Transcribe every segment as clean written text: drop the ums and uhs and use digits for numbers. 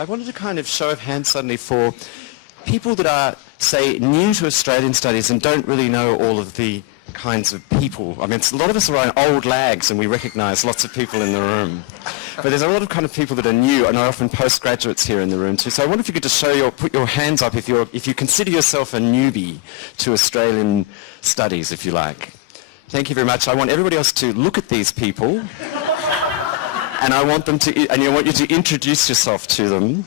I wanted to kind of show of hands suddenly for people that are, say, new to Australian studies and don't really know all of the kinds of people. I mean, a lot of us are old lags and we recognise lots of people in the room. But there's a lot of kind of people that are new, and are often postgraduates here in the room too. So I wonder if you could just put your hands up if you consider yourself a newbie to Australian studies, if you like. Thank you very much. I want everybody else to look at these people, and I want you to introduce yourself to them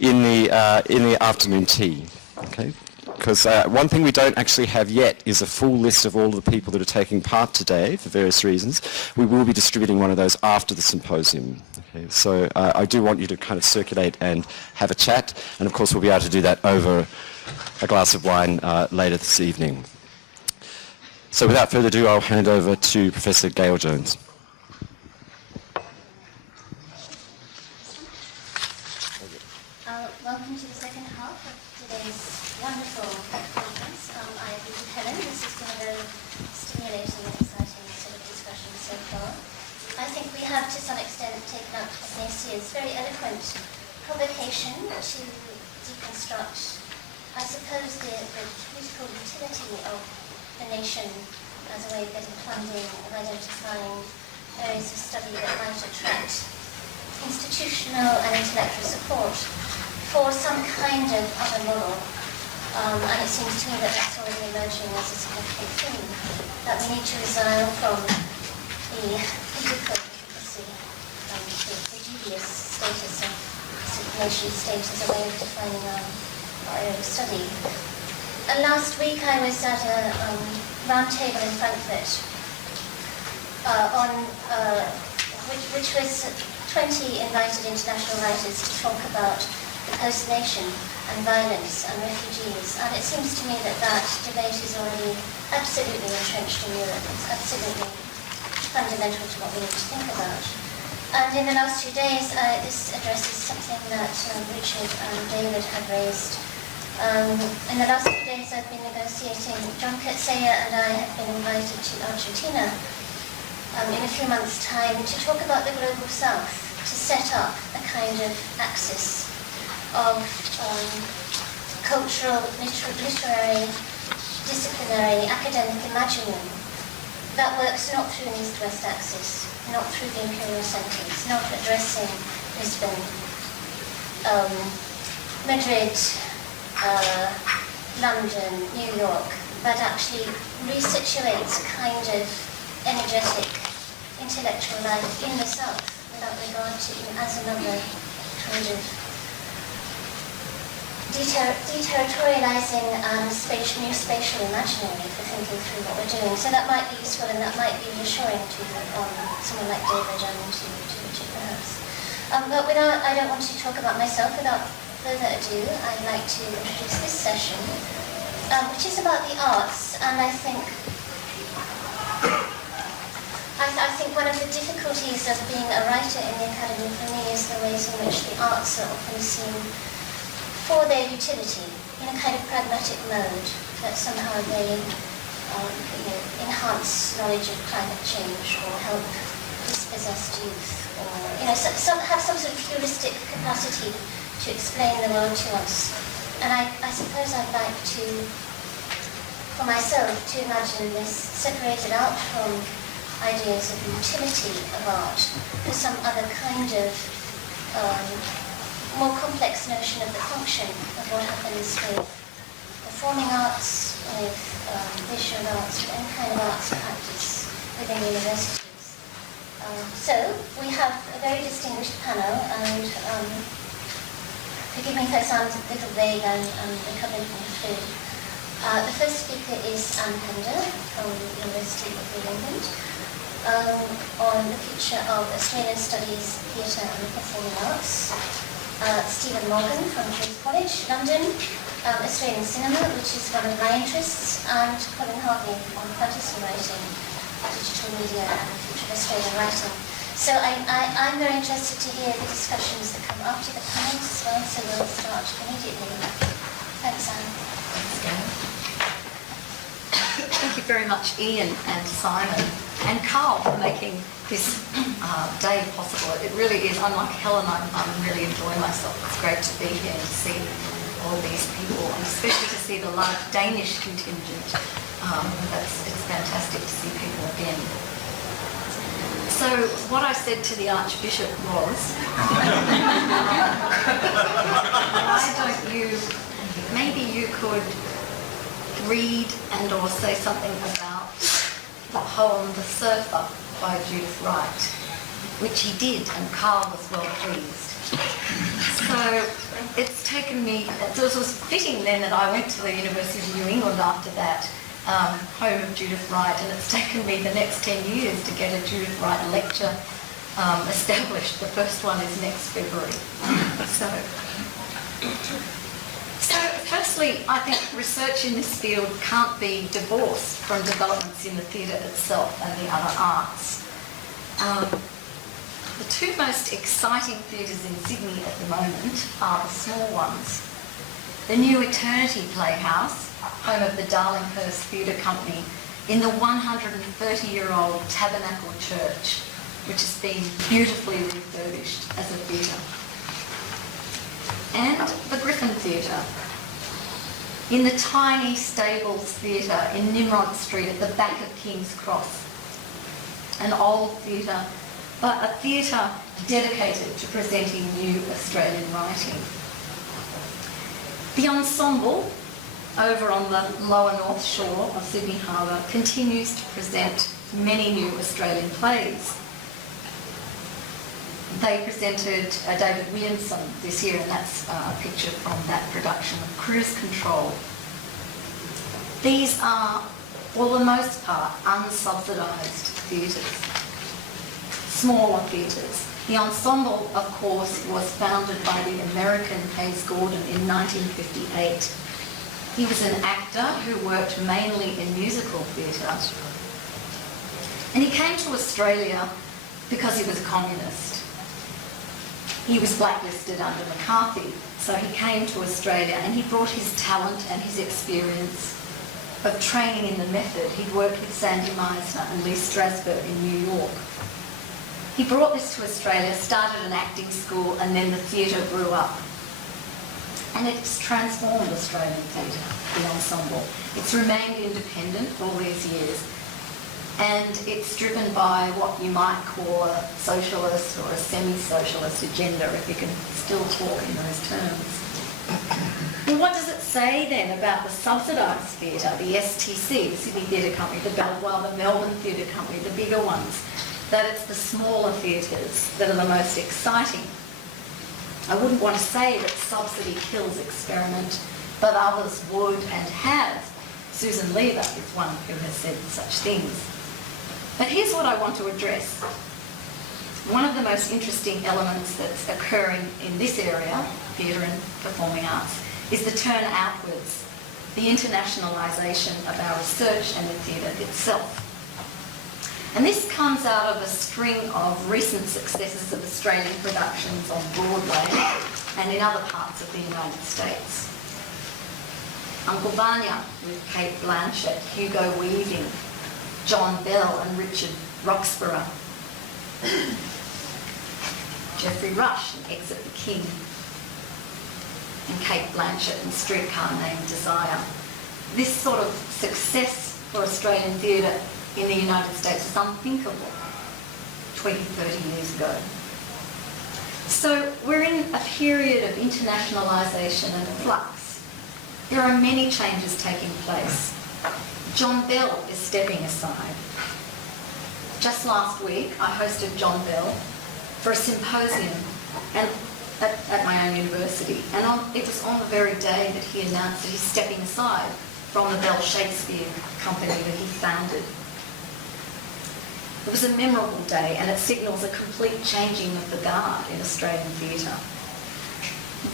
in the afternoon tea. Okay? Because one thing we don't actually have yet is a full list of all the people that are taking part today for various reasons. We will be distributing one of those after the symposium. Okay? So I do want you to kind of circulate and have a chat, and of course we'll be able to do that over a glass of wine later this evening. So without further ado, I'll hand over to Professor Gail Jones. Welcome to the second half of today's wonderful conference. I agree with Helen. This has been a very stimulating and exciting sort of discussion so far. I think we have, to some extent, taken up Ignatius' very eloquent provocation to deconstruct, I suppose, the political utility of the nation as a way of getting funding, of identifying areas of study that might attract institutional and intellectual support for some kind of other model. And it seems to me that that's already emerging as a significant theme, that we need to resile from the political efficacy, the dubious status of nation state as a way of defining our area of study. Last week I was at a roundtable in Frankfurt which was 20 invited international writers to talk about the post-nation and violence and refugees. And it seems to me that that debate is already absolutely entrenched in Europe. It's absolutely fundamental to what we need to think about. And in the last 2 days, this addresses something that Richard and David had raised. In the last few days, I've been negotiating. John Kurtzeyer and I have been invited to Argentina in a few months' time to talk about the Global South, to set up a kind of axis of cultural, literary, disciplinary, academic imagining that works not through an East-West axis, not through the imperial centres, not addressing Lisbon, Madrid, London, New York, but actually resituates a kind of energetic intellectual life in the South without regard to as another kind of deterritorializing new spatial imaginary for thinking through what we're doing. So that might be useful and that might be reassuring to someone like David and to Richard perhaps. But I don't want to talk about myself. Without further ado, I'd like to introduce this session, which is about the arts. And I think one of the difficulties of being a writer in the academy for me is the ways in which the arts are often seen for their utility in a kind of pragmatic mode, that somehow they enhance knowledge of climate change or help dispossessed youth, or have some sort of heuristic capacity to explain the world to us. And I suppose I'd like to, for myself, to imagine this separated out from ideas of utility of art to some other kind of more complex notion of the function of what happens with performing arts, with visual arts, with any kind of arts practice within universities. So we have a very distinguished panel, and forgive me if I sound a little vague and recovering from the flu. The first speaker is Anne Pender from the University of Copenhagen on the future of Australian Studies, Theatre and the Performing Arts. Stephen Morgan from King's College, London, Australian cinema, which is one of my interests, and Colin Harvey on fantasy writing, digital media and the future of Australian writing. So I'm very interested to hear the discussions that come after the panels as well, so we'll start immediately. Thanks, Anne. Thank you very much, Ian and Simon. and Carl for making this day possible. It really is, unlike Helen, I'm really enjoying myself. It's great to be here and to see all these people, and especially to see the large Danish contingent. It's fantastic to see people again. So what I said to the Archbishop was, why don't you, maybe you could read and or say something about the poem The Surfer by Judith Wright, which he did, and Carl was well pleased. So it's taken me, it was fitting then that I went to the University of New England after that, home of Judith Wright, and it's taken me the next 10 years to get a Judith Wright lecture established. The first one is next February. So firstly, I think research in this field can't be divorced from developments in the theatre itself and the other arts. The two most exciting theatres in Sydney at the moment are the small ones. The new Eternity Playhouse, home of the Darlinghurst Theatre Company, in the 130-year-old Tabernacle Church, which has been beautifully refurbished as a theatre. And the Griffin Theatre, in the tiny Stables Theatre in Nimrod Street at the back of King's Cross. An old theatre, but a theatre dedicated to presenting new Australian writing. The Ensemble, over on the lower north shore of Sydney Harbour, continues to present many new Australian plays. They presented David Williamson this year, and that's a picture from that production of Cruise Control. These are, for the most part, unsubsidised theatres, smaller theatres. The Ensemble, of course, was founded by the American Hayes Gordon in 1958. He was an actor who worked mainly in musical theatre. And he came to Australia because he was a communist. He was blacklisted under McCarthy, so he came to Australia and he brought his talent and his experience of training in the method. He'd worked with Sandy Meisner and Lee Strasberg in New York. He brought this to Australia, started an acting school, and then the theatre grew up. And it's transformed Australian theatre, the Ensemble. It's remained independent all these years. And it's driven by what you might call a socialist or a semi-socialist agenda, if you can still talk in those terms. Well, what does it say then about the subsidised theatre, the STC, the Sydney Theatre Company, the Belvoir, the Melbourne Theatre Company, the bigger ones? That it's the smaller theatres that are the most exciting. I wouldn't want to say that subsidy kills experiment, but others would and have. Susan Lever is one who has said such things. But here's what I want to address. One of the most interesting elements that's occurring in this area, theatre and performing arts, is the turn outwards, the internationalisation of our research and the theatre itself. And this comes out of a string of recent successes of Australian productions on Broadway and in other parts of the United States. Uncle Vanya with Kate Blanchett, Hugo Weaving, John Bell and Richard Roxburgh, Geoffrey Rush in Exit the King, and Kate Blanchett in Streetcar Named Desire. This sort of success for Australian theatre in the United States is unthinkable 20, 30 years ago. So we're in a period of internationalisation and flux. There are many changes taking place. John Bell is stepping aside. Just last week, I hosted John Bell for a symposium at my own university, and it was on the very day that he announced that he's stepping aside from the Bell Shakespeare Company that he founded. It was a memorable day, and it signals a complete changing of the guard in Australian theatre.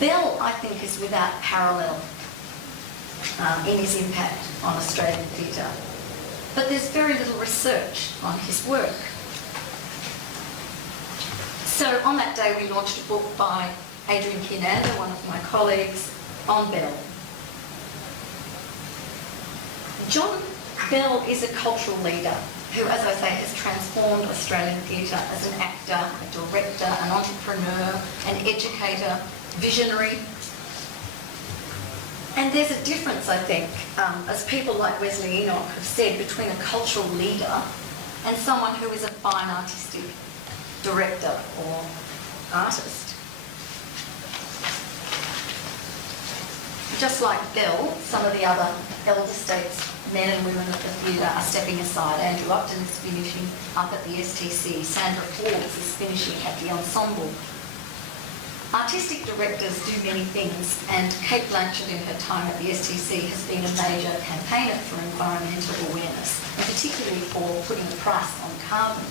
Bell, I think, is without parallel in his impact on Australian theatre. But there's very little research on his work. So on that day we launched a book by Adrian Kinander, one of my colleagues, on Bell. John Bell is a cultural leader. who, as I say, has transformed Australian theatre as an actor, a director, an entrepreneur, an educator, visionary. And there's a difference, I think, as people like Wesley Enoch have said, between a cultural leader and someone who is a fine artistic director or artist. Just like Bell, some of the other elder statesmen and women of the theatre are stepping aside. Andrew Upton is finishing up at the STC. Sandra Forbes is finishing at the Ensemble. Artistic directors do many things, and Kate Blanchett in her time at the STC has been a major campaigner for environmental awareness, and particularly for putting a price on carbon.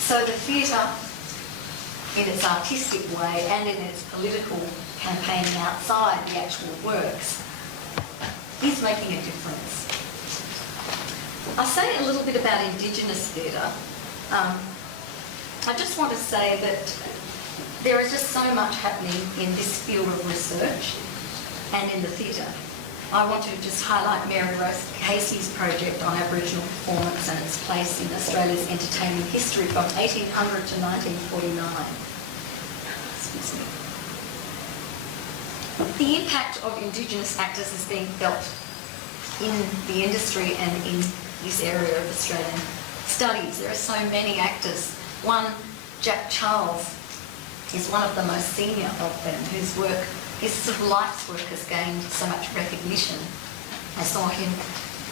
So the theatre, in its artistic way and in its political campaigning outside the actual works, is making a difference. I'll say a little bit about Indigenous theatre. I just want to say that there is just so much happening in this field of research and in the theatre. I want to just highlight Mary Rose Casey's project on Aboriginal performance and its place in Australia's entertainment history from 1800 to 1949. Excuse me. The impact of Indigenous actors is being felt in the industry and in this area of Australian studies. There are so many actors. One, Jack Charles, is one of the most senior of them, whose work, his sort of life's work has gained so much recognition. I saw him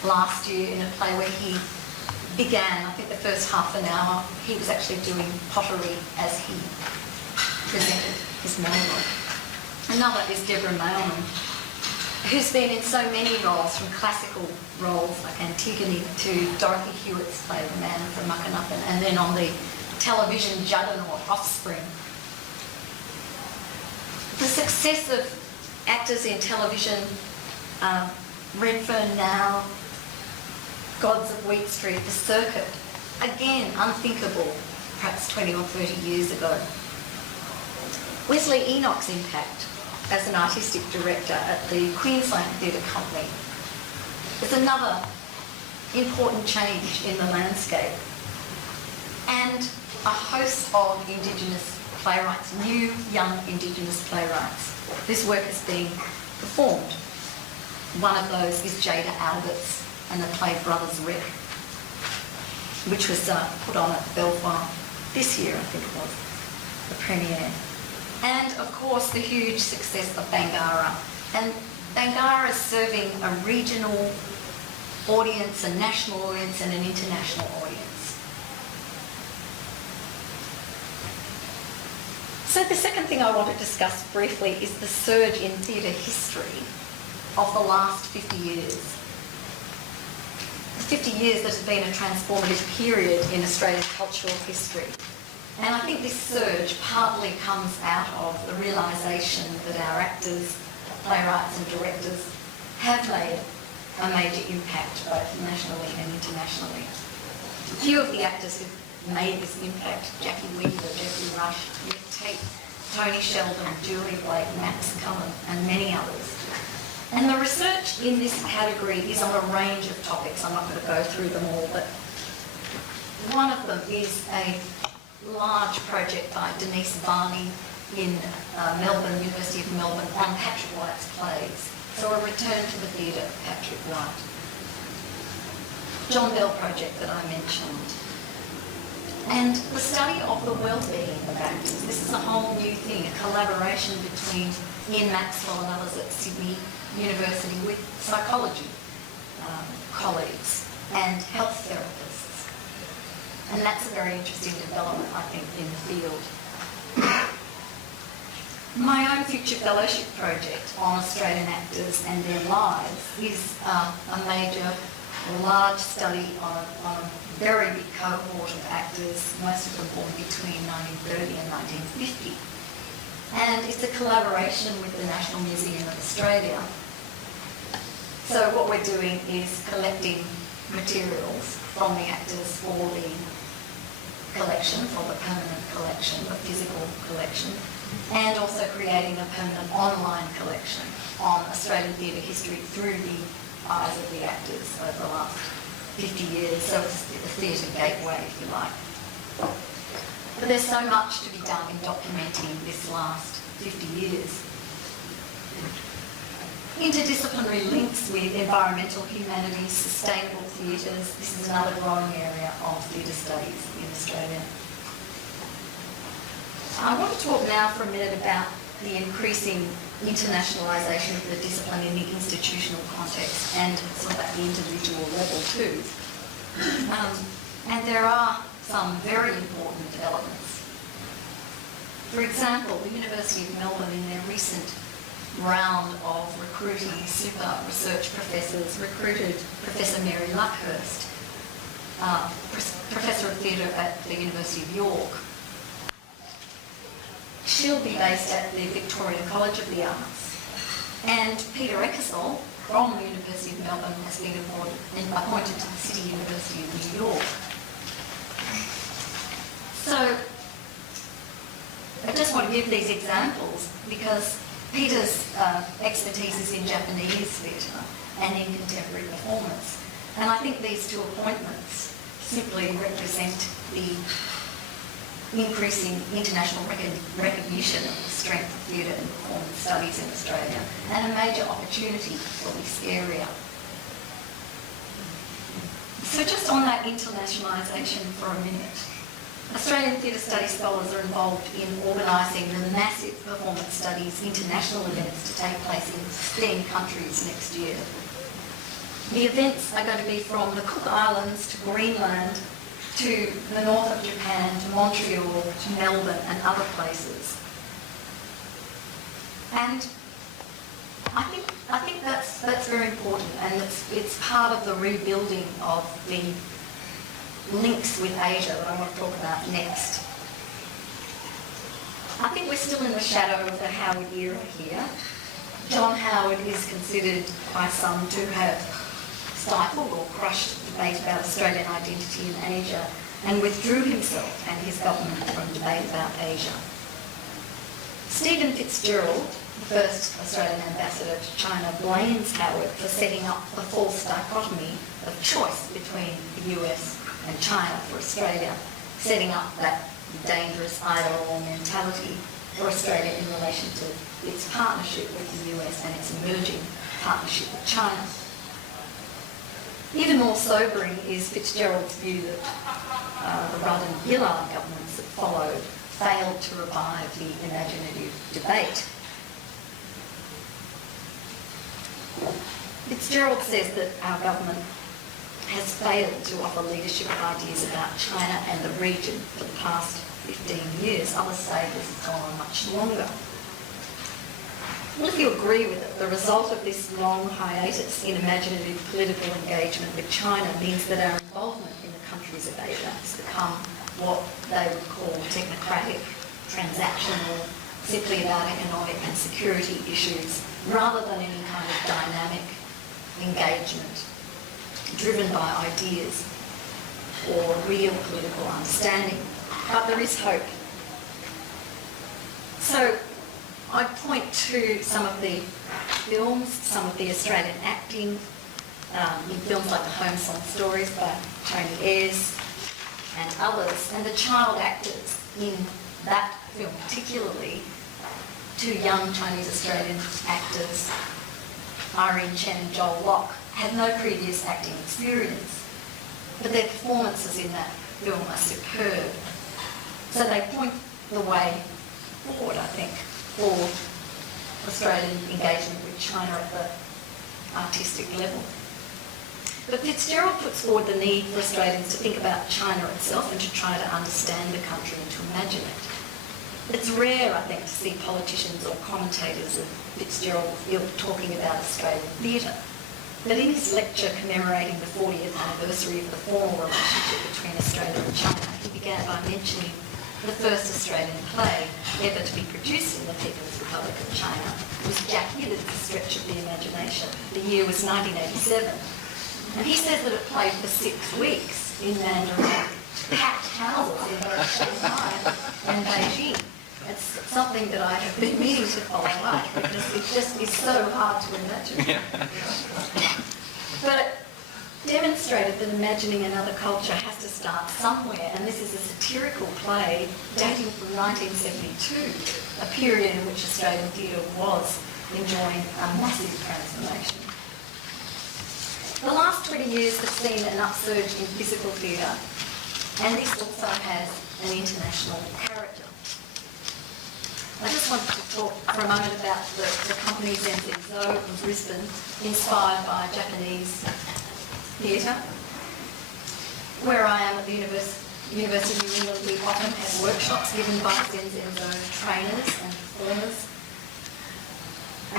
last year in a play where he began, I think the first half an hour, he was actually doing pottery as he presented his monologue. Another is Deborah Mailman, who's been in so many roles, from classical roles like Antigone to Dorothy Hewitt's play, The Man from Muckanucken, and then on the television juggernaut Offspring. The success of actors in television, Redfern Now, Gods of Wheat Street, The Circuit, again, unthinkable perhaps 20 or 30 years ago. Wesley Enoch's impact as an artistic director at the Queensland Theatre Company is another important change in the landscape. And a host of Indigenous playwrights, new young Indigenous playwrights, whose work is being performed. One of those is Jada Alberts and the play Brothers Wreck, which was put on at Belvoir this year, I think it was, the premiere. And of course the huge success of Bangarra. And Bangarra is serving a regional audience, a national audience and an international audience. So the second thing I want to discuss briefly is the surge in theatre history of the last 50 years. The 50 years that has been a transformative period in Australia's cultural history. And I think this surge partly comes out of the realisation that our actors, playwrights and directors have made a major impact both nationally and internationally. A few of the actors who've made this impact: Jackie Weaver, Jeffrey Rush, Nick Tate, Tony Sheldon, Julie Blake, Max Cullen, and many others. And the research in this category is on a range of topics. I'm not going to go through them all, but one of them is a large project by Denise Varney in Melbourne, University of Melbourne, on Patrick White's plays. So a return to the theatre of Patrick White. John Bell project that I mentioned. And the study of the well-being of actors. This is a whole new thing, a collaboration between Ian Maxwell and others at Sydney University with psychology colleagues and health therapists. And that's a very interesting development, I think, in the field. My own future fellowship project on Australian actors and their lives is a major, large study on a very big cohort of actors, most of them born between 1930 and 1950. And it's a collaboration with the National Museum of Australia. So what we're doing is collecting materials from the actors for the collection, for the permanent collection, the physical collection, and also creating a permanent online collection on Australian theatre history through the eyes of the actors over the last 50 years, so it's the theatre gateway, if you like. But there's so much to be done in documenting this last 50 years. Interdisciplinary links with environmental humanities, sustainable theatres, this is another growing area of theatre studies in Australia. I want to talk now for a minute about the increasing internationalisation of the discipline in the institutional context and sort of at the individual level too. And there are some very important developments. For example, the University of Melbourne, in their recent round of recruiting super research professors, recruited Professor Mary Luckhurst, Professor of Theatre at the University of York. She'll be based at the Victorian College of the Arts. And Peter Eckersall from the University of Melbourne has been appointed to the City University of New York. So I just want to give these examples because Peter's expertise is in Japanese theatre and in contemporary performance. And I think these two appointments simply represent the increasing international recognition of the strength of theatre and performance studies in Australia and a major opportunity for this area. So just on that internationalisation for a minute. Australian theatre studies scholars are involved in organising the massive performance studies international events to take place in 10 countries next year. The events are going to be from the Cook Islands to Greenland to the north of Japan to Montreal to Melbourne and other places. And I think that's very important, and it's part of the rebuilding of the links with Asia that I want to talk about next. I think we're still in the shadow of the Howard era here. John Howard is considered by some to have stifled or crushed debate about Australian identity in Asia and withdrew himself and his government from debate about Asia. Stephen Fitzgerald, the first Australian ambassador to China, blames Howard for setting up the false dichotomy of choice between the US and China for Australia, setting up that dangerous either-or mentality for Australia in relation to its partnership with the US and its emerging partnership with China. Even more sobering is Fitzgerald's view that the Rudd and Gillard governments that followed failed to revive the imaginative debate. Fitzgerald says that our government has failed to offer leadership ideas about China and the region for the past 15 years. Others say this has gone on much longer. Well, if you agree with it, the result of this long hiatus in imaginative political engagement with China means that our involvement in the countries of Asia has become what they would call technocratic, transactional, simply about economic and security issues, rather than any kind of dynamic engagement driven by ideas or real political understanding. But there is hope. So I point to some of the films, some of the Australian acting, in films like The Home Song Stories by Tony Ayres and others, and the child actors in that film particularly, two young Chinese Australian actors, Irene Chen and Joel Locke, had no previous acting experience, but their performances in that film are superb. So they point the way forward, I think, for Australian engagement with China at the artistic level. But Fitzgerald puts forward the need for Australians to think about China itself and to try to understand the country and to imagine it. It's rare, I think, to see politicians or commentators of Fitzgerald's ilk talking about Australian theatre. But in his lecture commemorating the 40th anniversary of the formal relationship between Australia and China, he began by mentioning the first Australian play ever to be produced in the People's Republic of China was Jack Hillard's Stretch of the Imagination. The year was 1987. And he says that it played for 6 weeks in Mandarin, packed houses in both Shanghai and Beijing. It's something that I have been meaning to follow up because it just is so hard to imagine. But it demonstrates demonstrated that imagining another culture has to start somewhere, and this is a satirical play dating from 1972, a period in which Australian theatre was enjoying a massive transformation. The last 20 years have seen an upsurge in physical theatre, and this also has an international character. I just wanted to talk for a moment about the company Menzies in Brisbane, inspired by Japanese theatre. Where I am at the University of New England, we often have workshops given by Zenzo trainers and performers.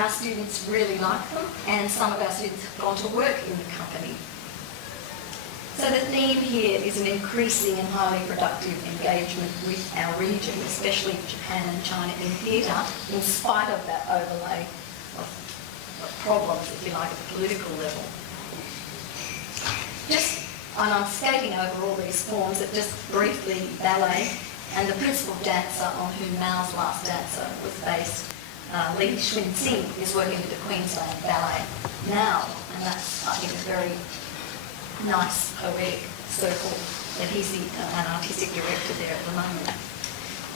Our students really like them, and some of our students have gone to work in the company. So the theme here is an increasing and highly productive engagement with our region, especially Japan and China in theatre, in spite of that overlay of problems, if you like, at the political level. And I'm skating over all these forms, that just briefly ballet, and the principal dancer on whom Mao's Last Dancer was based, Lee Shwin Singh, is working with the Queensland Ballet now, and that's, I think, a very nice poetic circle that he's an artistic director there at the moment.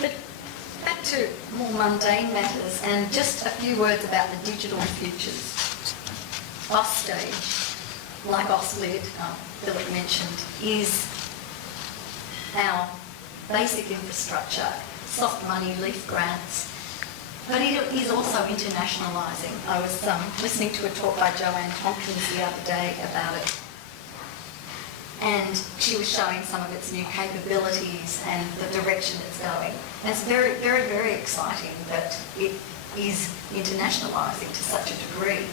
But back to more mundane matters, and just a few words about the digital futures. Offstage, like Auslid, Philip mentioned, is our basic infrastructure, soft money, leaf grants, but it is also internationalising. I was listening to a talk by Joanne Tompkins the other day about it, and she was showing some of its new capabilities and the direction it's going. And it's very, very, very exciting that it is internationalising to such a degree.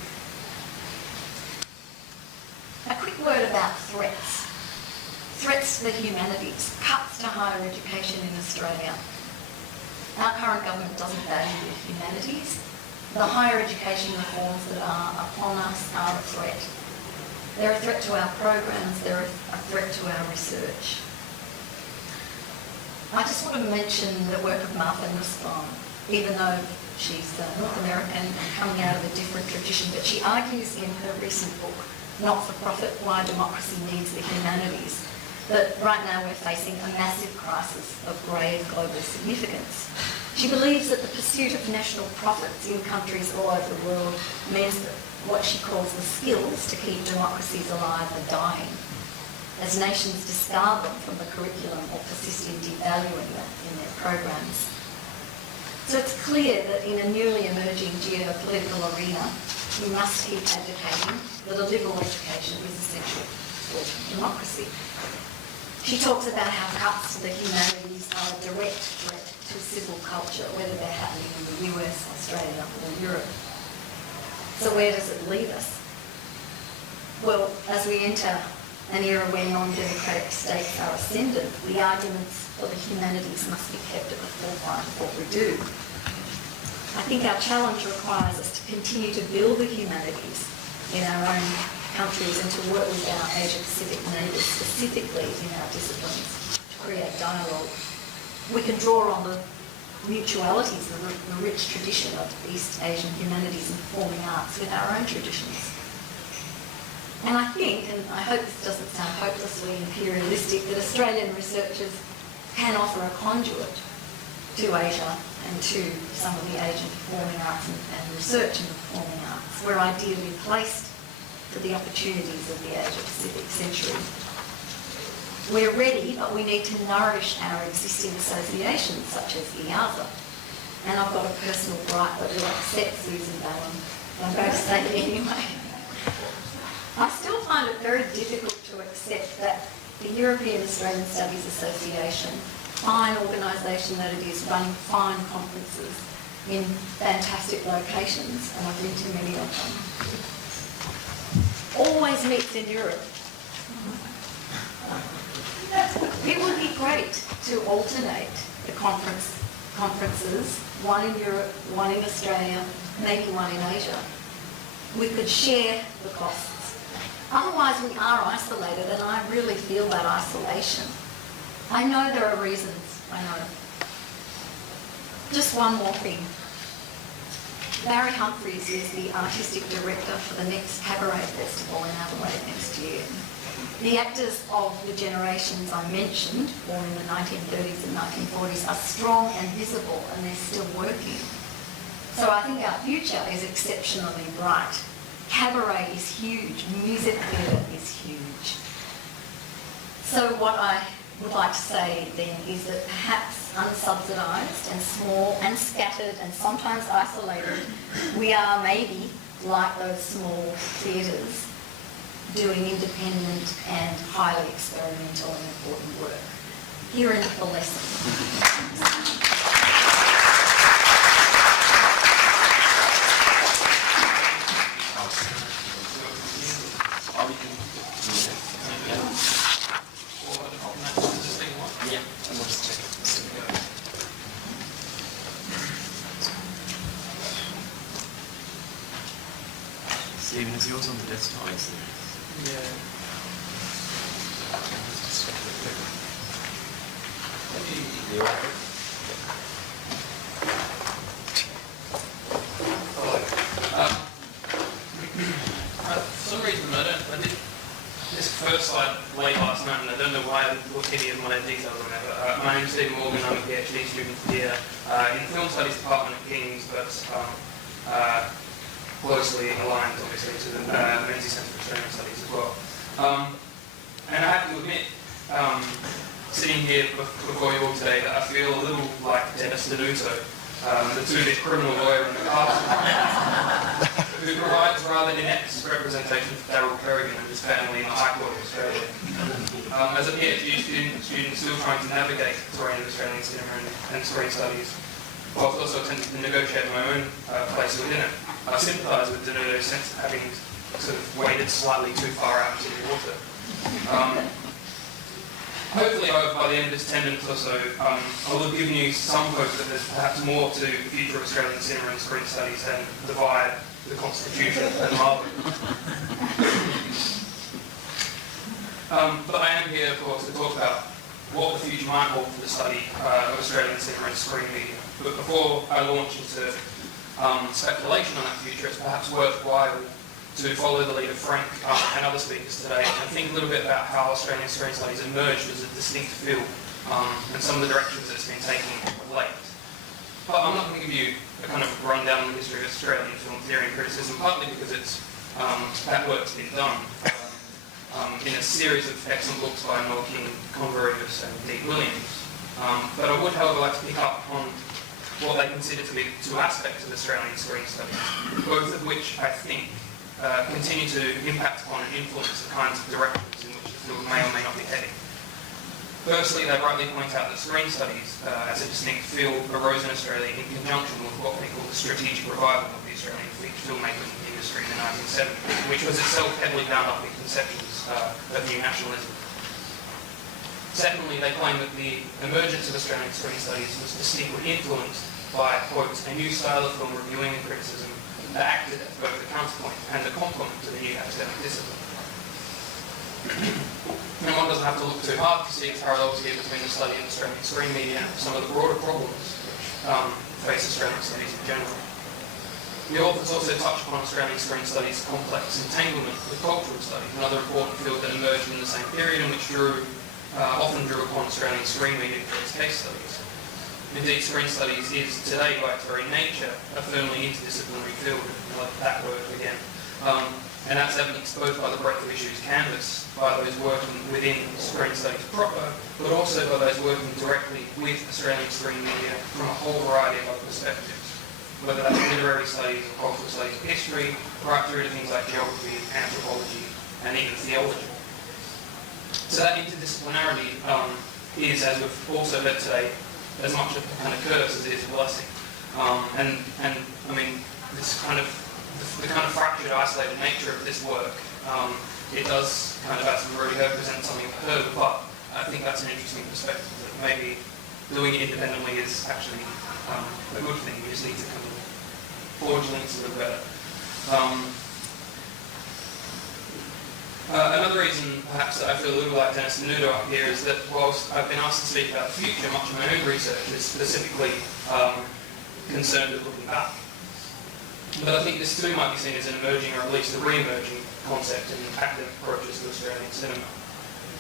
A quick word about threats. Threats to the humanities, cuts to higher education in Australia. Our current government doesn't value the humanities. The higher education reforms that are upon us are a threat. They're a threat to our programs, they're a threat to our research. I just want to mention the work of Martha Nussbaum, even though she's North American and coming out of a different tradition, but she argues in her recent book, Not-for-Profit, Why Democracy Needs the Humanities, that right now we're facing a massive crisis of grave global significance. She believes that the pursuit of national profits in countries all over the world means that what she calls the skills to keep democracies alive are dying, as nations discard them from the curriculum or persist in devaluing them in their programs. So it's clear that in a newly emerging geopolitical arena, we must keep advocating that a liberal education is essential for democracy. She talks about how cuts to the humanities are a direct threat to civil culture, whether they're happening in the US, Australia or Europe. So where does it leave us? Well, as we enter an era where non-democratic states are ascendant, the arguments for the humanities must be kept at the forefront of what we do. I think our challenge requires us to continue to build the humanities in our own countries and to work with our Asia-Pacific neighbours, specifically in our disciplines, to create dialogue. We can draw on the mutualities, the rich tradition of East Asian humanities and performing arts with our own traditions. And I think, and I hope this doesn't sound hopelessly imperialistic, that Australian researchers can offer a conduit to Asia and to some of the Asian performing arts and research in the performing arts. We're ideally placed for the opportunities of the Asia-Pacific century. We're ready, but we need to nourish our existing associations, such as IASA. And I've got a personal gripe that will upset Susan Ballon. I'm going to say it anyway. I still find it very difficult to accept that the European Australian Studies Association, fine organisation that it is, running fine conferences in fantastic locations, and I've been to many of them, always meets in Europe. It would be great to alternate the conferences, one in Europe, one in Australia, maybe one in Asia. We could share the costs. Otherwise we are isolated, and I really feel that isolation. I know there are reasons, I know. Just one more thing. Barry Humphries is the artistic director for the next Cabaret Festival in Adelaide next next year. The actors of the generations I mentioned, born in the 1930s and 1940s, are strong and visible, and they're still working. So I think our future is exceptionally bright. Cabaret is huge, music theatre is huge. So what I would like to say then is that perhaps unsubsidised and small and scattered and sometimes isolated, we are maybe like those small theatres, doing independent and highly experimental and important work. Here is the lesson. Stephen, is yours on the desktop? Yeah. For some reason, I did this first slide late last night, and I don't know why I didn't put any of my details on there. But my name is Stephen Morgan. I'm a PhD student here in the Film Studies Department at King's, but closely aligned, obviously, to the Menzies Centre for Australian Studies as well. And I have to admit, sitting here before you all today, that I feel a little like Dennis Denuto, the two-bit criminal lawyer in the castle, who provides rather inept representation for Darryl Kerrigan and his family in the High Court of Australia. As a PhD student still trying to navigate the terrain of Australian cinema and screen studies, whilst also attempting to negotiate my own place within it. I sympathise with Denuto's sense of having sort of waded slightly too far out into the water. Hopefully, by the end of this 10 minutes or so, I will have given you some hope that there's perhaps more to the future of Australian cinema and screen studies than divide the Constitution and Marvel. But I am here, of course, to talk about what the future might hold for the study of Australian cinema and screen media. But before I launch into speculation on that future, it's perhaps worthwhile to follow the lead of Frank and other speakers today and think a little bit about how Australian screen studies emerged as a distinct field and some of the directions it's been taking of late. But I'm not going to give you a kind of rundown on the history of Australian film theory and criticism, partly because it's that work's been done in a series of excellent books by Noel King, Converus and Dean Williams. But I would, however, like to pick up on what they consider to be the two aspects of Australian screen studies, both of which I think continue to impact upon and influence the kinds of directions in which the field may or may not be heading. Firstly, they rightly point out that screen studies, as a distinct field, arose in Australia in conjunction with what they call the strategic revival of the Australian filmmaking industry in the 1970s, which was itself heavily bound up with conceptions of new nationalism. Secondly, they claim that the emergence of Australian screen studies was distinctly influenced by, quote, a new style of film reviewing and criticism that acted as both a counterpoint and a complement to the new academic discipline. And one doesn't have to look too hard to see parallels here between the study of Australian screen media and some of the broader problems which face Australian studies in general. The authors also touch upon Australian screen studies' complex entanglement with cultural studies, another important field that emerged in the same period and which often drew upon Australian screen media for its case studies. Indeed, screen studies is today, by its very nature, a firmly interdisciplinary field, I like that word again. And that's evidenced both by the breadth of issues canvassed by those working within screen studies proper, but also by those working directly with Australian screen media from a whole variety of other perspectives, whether that's literary studies or cultural studies of history, right through to things like geography, anthropology, and even theology. So that interdisciplinarity is, as we've also heard today, as much a kind of curse as it is a blessing. And I mean, this kind of the kind of fractured, isolated nature of this work, it does kind of, as we've already heard, present something of a hurdle, but I think that's an interesting perspective, that maybe doing it independently is actually a good thing. We just need to kind of forge links a little better. Another reason, perhaps, that I feel a little like Dennis Denuto up here is that whilst I've been asked to speak about the future, much of my own research is specifically concerned with looking back. But I think this too might be seen as an emerging, or at least a re-emerging, concept in academic approaches to Australian cinema.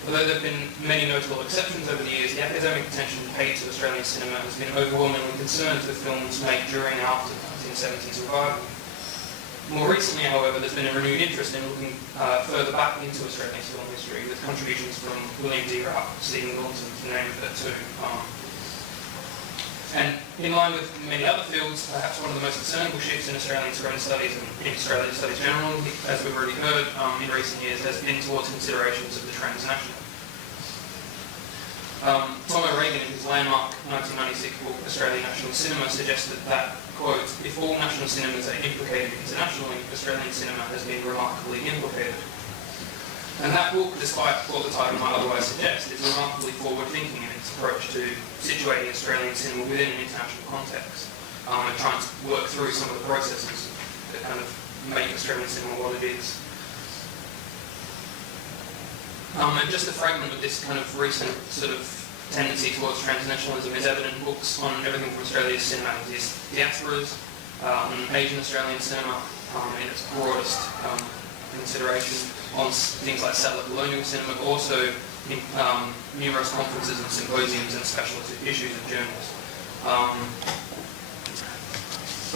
Although there have been many notable exceptions over the years, the academic attention paid to Australian cinema has been overwhelmingly concerned with films made during and after the 1970s revival. More recently, however, there's been a renewed interest in looking further back into Australian film history, with contributions from William D. Rupp, Stephen Norton, to name a few. And in line with many other fields, perhaps one of the most discernible shifts in Australian screen studies and in Australian studies generally, as we've already heard in recent years, has been towards considerations of the transnational. Tom O'Reilly, in his landmark 1996 book, Australian National Cinema, suggested that, quote, if all national cinemas are implicated internationally, Australian cinema has been remarkably implicated. And that book, despite what the title might otherwise suggest, is remarkably forward-thinking in its approach to situating Australian cinema within an international context, and trying to work through some of the processes that kind of make Australian cinema what it is. And just a fragment of this kind of recent sort of tendency towards transnationalism is evident in books on everything from Australia's cinematic diasporas, Asian Australian cinema in its broadest consideration, on things like settler colonial cinema, but also in numerous conferences and symposiums and special issues of journals.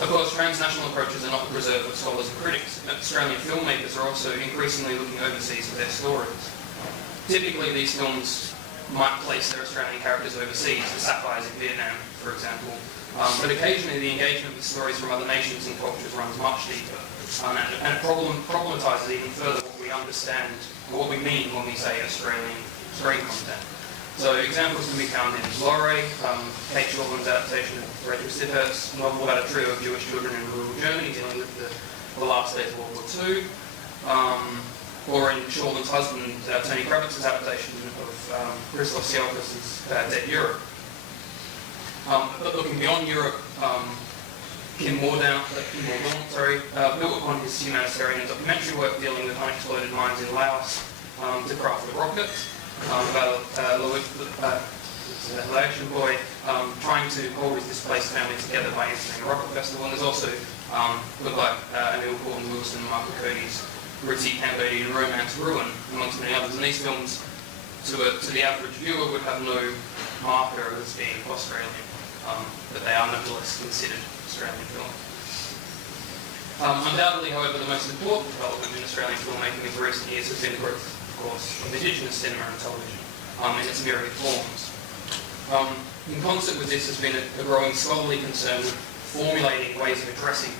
Of course, transnational approaches are not the preserve of scholars and critics. Australian filmmakers are also increasingly looking overseas for their stories. Typically, these films might place their Australian characters overseas, the Sapphires in Vietnam, for example. But occasionally, the engagement with stories from other nations and cultures runs much deeper, and it problematises even further what we understand, or what we mean when we say Australian screen content. So examples can be found in Lorre, Kate Shortland's adaptation of Rachel Sippert's novel about a trio of Jewish children in rural Germany dealing with the last days of World War II. Or in Shortland's husband, Tony Kravitz's adaptation of Christos Tsiolkos' Dead Europe. But looking beyond Europe, Kim Mordaunt, built upon his humanitarian and documentary work dealing with unexploded mines in Laos to craft the rocket, about a Laotian boy trying to hold his displaced family together by entering a rocket festival. And there's also look like Emil Gordon Wilson and Michael Cody's gritty Cambodian romance Ruin, amongst many others. And these films, to the average viewer, would have no marker as being Australian, but they are nevertheless considered Australian films. Undoubtedly, however, the most important development in Australian filmmaking in recent years has been the growth, of course, of Indigenous cinema and television in its myriad forms. In concert with this has been a growing scholarly concern with formulating ways of addressing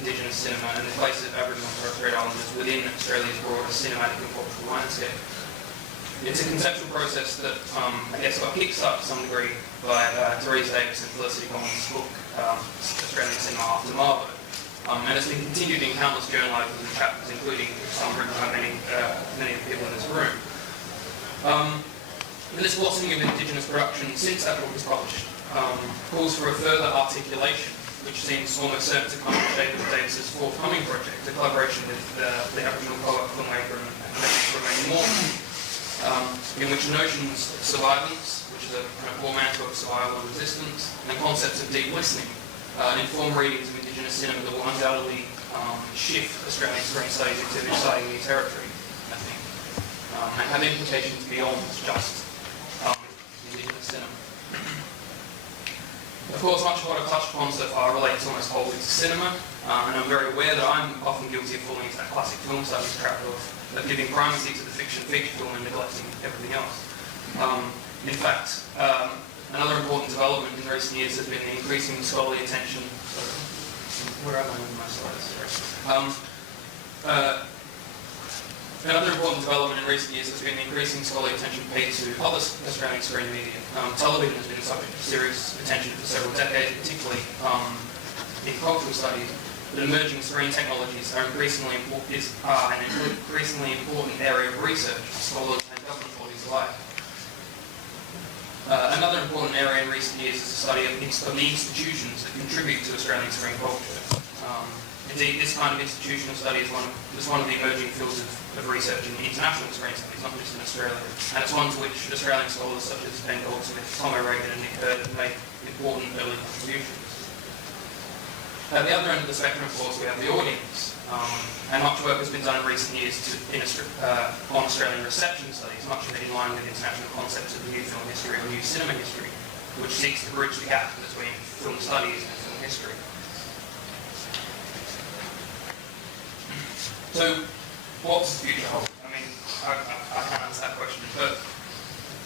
Indigenous cinema and the place of Aboriginal and Torres Strait Islanders within Australia's broader cinematic and cultural landscape. It's a conceptual process that I guess got kick-started to some degree by Therese Davis and Felicity Coleman's book, Australian Cinema After Marvo. And it's been continued in countless journal articles and chapters, including some written by many of the people in this room. This blossoming of Indigenous production since that book was published calls for a further articulation, which seems almost certain to come in the shape of Davis's forthcoming project, a collaboration with the Aboriginal poet, filmmaker, and Romain Morton, in which notions of survivance, which is a kind of portmanteau of survival and resistance, and the concepts of deep listening, inform readings of Indigenous cinema that will undoubtedly shift Australian screen studies into an exciting new territory, I think, and have implications beyond just Indigenous cinema. Of course, much of what I've touched upon so far relates almost wholly to cinema, and I'm very aware that I'm often guilty of falling into that classic film studies trap of giving primacy to the fiction feature film and neglecting everything else. In fact, another important development in recent years has been the increasing scholarly attention. Where am I with my slides? Another important development in recent years has been the increasing scholarly attention paid to other Australian screen media. Television has been the subject of serious attention for several decades, particularly in cultural studies. But emerging screen technologies are an increasingly important area of research for scholars and government bodies alike. Another important area in recent years is the study of the institutions that contribute to Australian screen culture. Indeed, this kind of institutional study is one of the emerging fields of research in international screen studies, not just in Australia. And it's one to which Australian scholars such as Ben Goldsmith, Tom O'Reilly and Nick Hurd have made important early contributions. At the other end of the spectrum, of course, we have the audience. And much work has been done in recent years on Australian reception studies, much of it in line with international concepts of new film history or new cinema history, which seeks to bridge the gap between film studies and film history. So, what's the future hold? I mean, I can't answer that question, but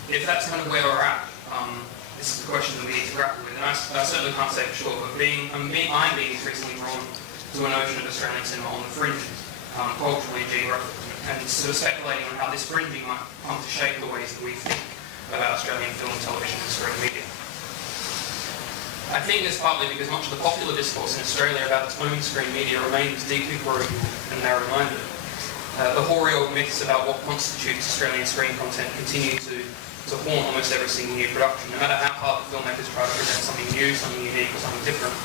if that's kind of where we're at, this is the question that we need to grapple with, and I certainly can't say for sure, but I'm being increasingly drawn to a notion of Australian cinema on the fringes, culturally and geographically, and sort of speculating on how this fringing might come to shape the ways that we think about Australian film, television and screen media. I think it's partly because much of the popular discourse in Australia about its own screen media remains deeply parochial and narrow-minded. The hoary old myths about what constitutes Australian screen content continue to haunt almost every single new production. No matter how hard the filmmakers try to present something new, something unique, or something different,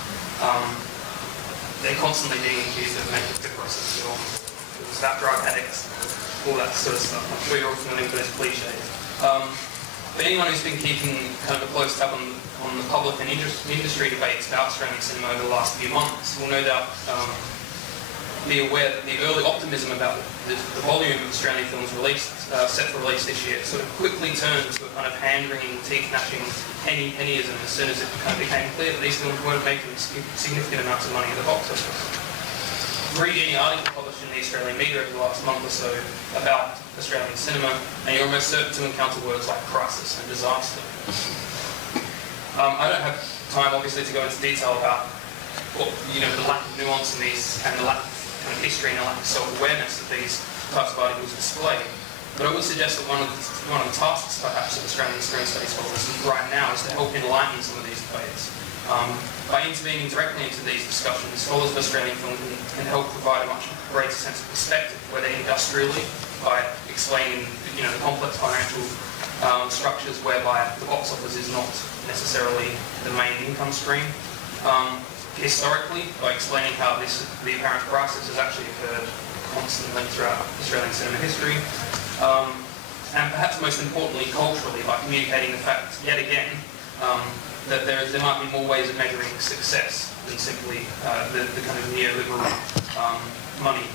they're constantly being accused of making differences. It was about drug addicts, all that sort of stuff. I'm sure you're all familiar with those cliches. But anyone who's been keeping kind of a close tab on the public and industry debates about Australian cinema over the last few months will no doubt be aware that the early optimism about the volume of Australian films released, set for release this year, sort of quickly turned to a kind of hand-wringing, teeth-gnashing pennyism as soon as it kind of became clear that these films weren't making significant amounts of money at the box office. Read any article published in the Australian media over the last month or so about Australian cinema, and you're almost certain to encounter words like crisis and disaster. I don't have time, obviously, to go into detail about the lack of nuance in these and the lack of kind of history and a lack of self-awareness that these types of articles display. But I would suggest that one of the tasks, perhaps, of Australian screen studies scholars right now is to help enlighten some of these debates. By intervening directly into these discussions, scholars of Australian film can help provide a much greater sense of perspective, whether industrially, by explaining the complex financial structures whereby the box office is not necessarily the main income stream. Historically, by explaining how the apparent crisis has actually occurred constantly throughout Australian cinema history, and perhaps most importantly, culturally, by communicating the fact, yet again, that there might be more ways of measuring success than simply the kind of neoliberal money.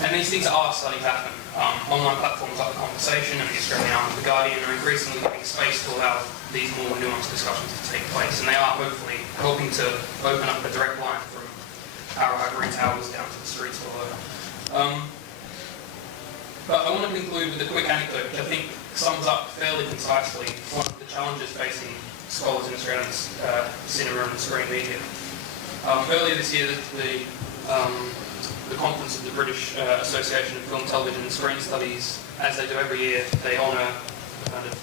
And these things are starting to happen. Online platforms like The Conversation and the Australian arm of The Guardian are increasingly giving space to allow these more nuanced discussions to take place, and they are hopefully helping to open up a direct line from our ivory towers down to the streets below. But I want to conclude with a quick anecdote which I think sums up fairly concisely one of the challenges facing scholars in Australian cinema and screen media. Earlier this year, the conference of the British Association of Film, Television and Screen Studies, as they do every year, they honour kind of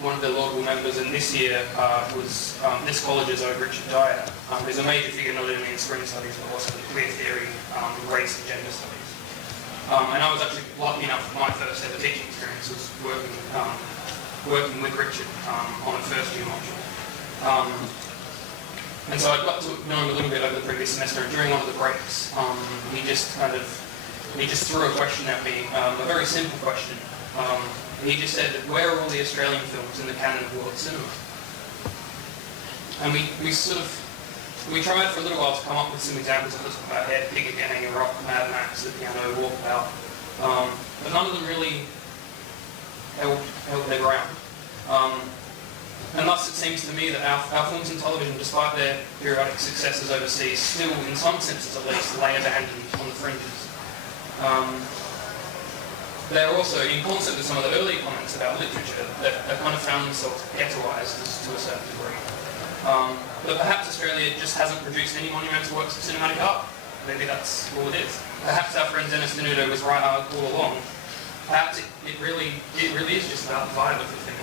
one of their laudable members, and this year was this college's own Richard Dyer, who's a major figure not only in screen studies but also in queer theory, race and gender studies. And I was actually lucky enough, my first ever teaching experience was working with Richard on a first year module. And so I got to know him a little bit over the previous semester, and during one of the breaks, he just threw a question at me, a very simple question. He just said, where are all the Australian films in the canon of world cinema? And we tried for a little while to come up with some examples of this about Head, Pig Again, Rock, Mad Max, The Piano, Walkabout, but none of them really held their ground. And thus it seems to me that our films and television, despite their periodic successes overseas, still, in some senses at least, lay abandoned on the fringes. They're also, in concert with some of the earlier comments about literature, that have kind of found themselves ghettoised to a certain degree. But perhaps Australia just hasn't produced any monumental works of cinematic art. Maybe that's all it is. Perhaps our friend Dennis Denudo was right all along. Perhaps it really is just about the vibe of the thing.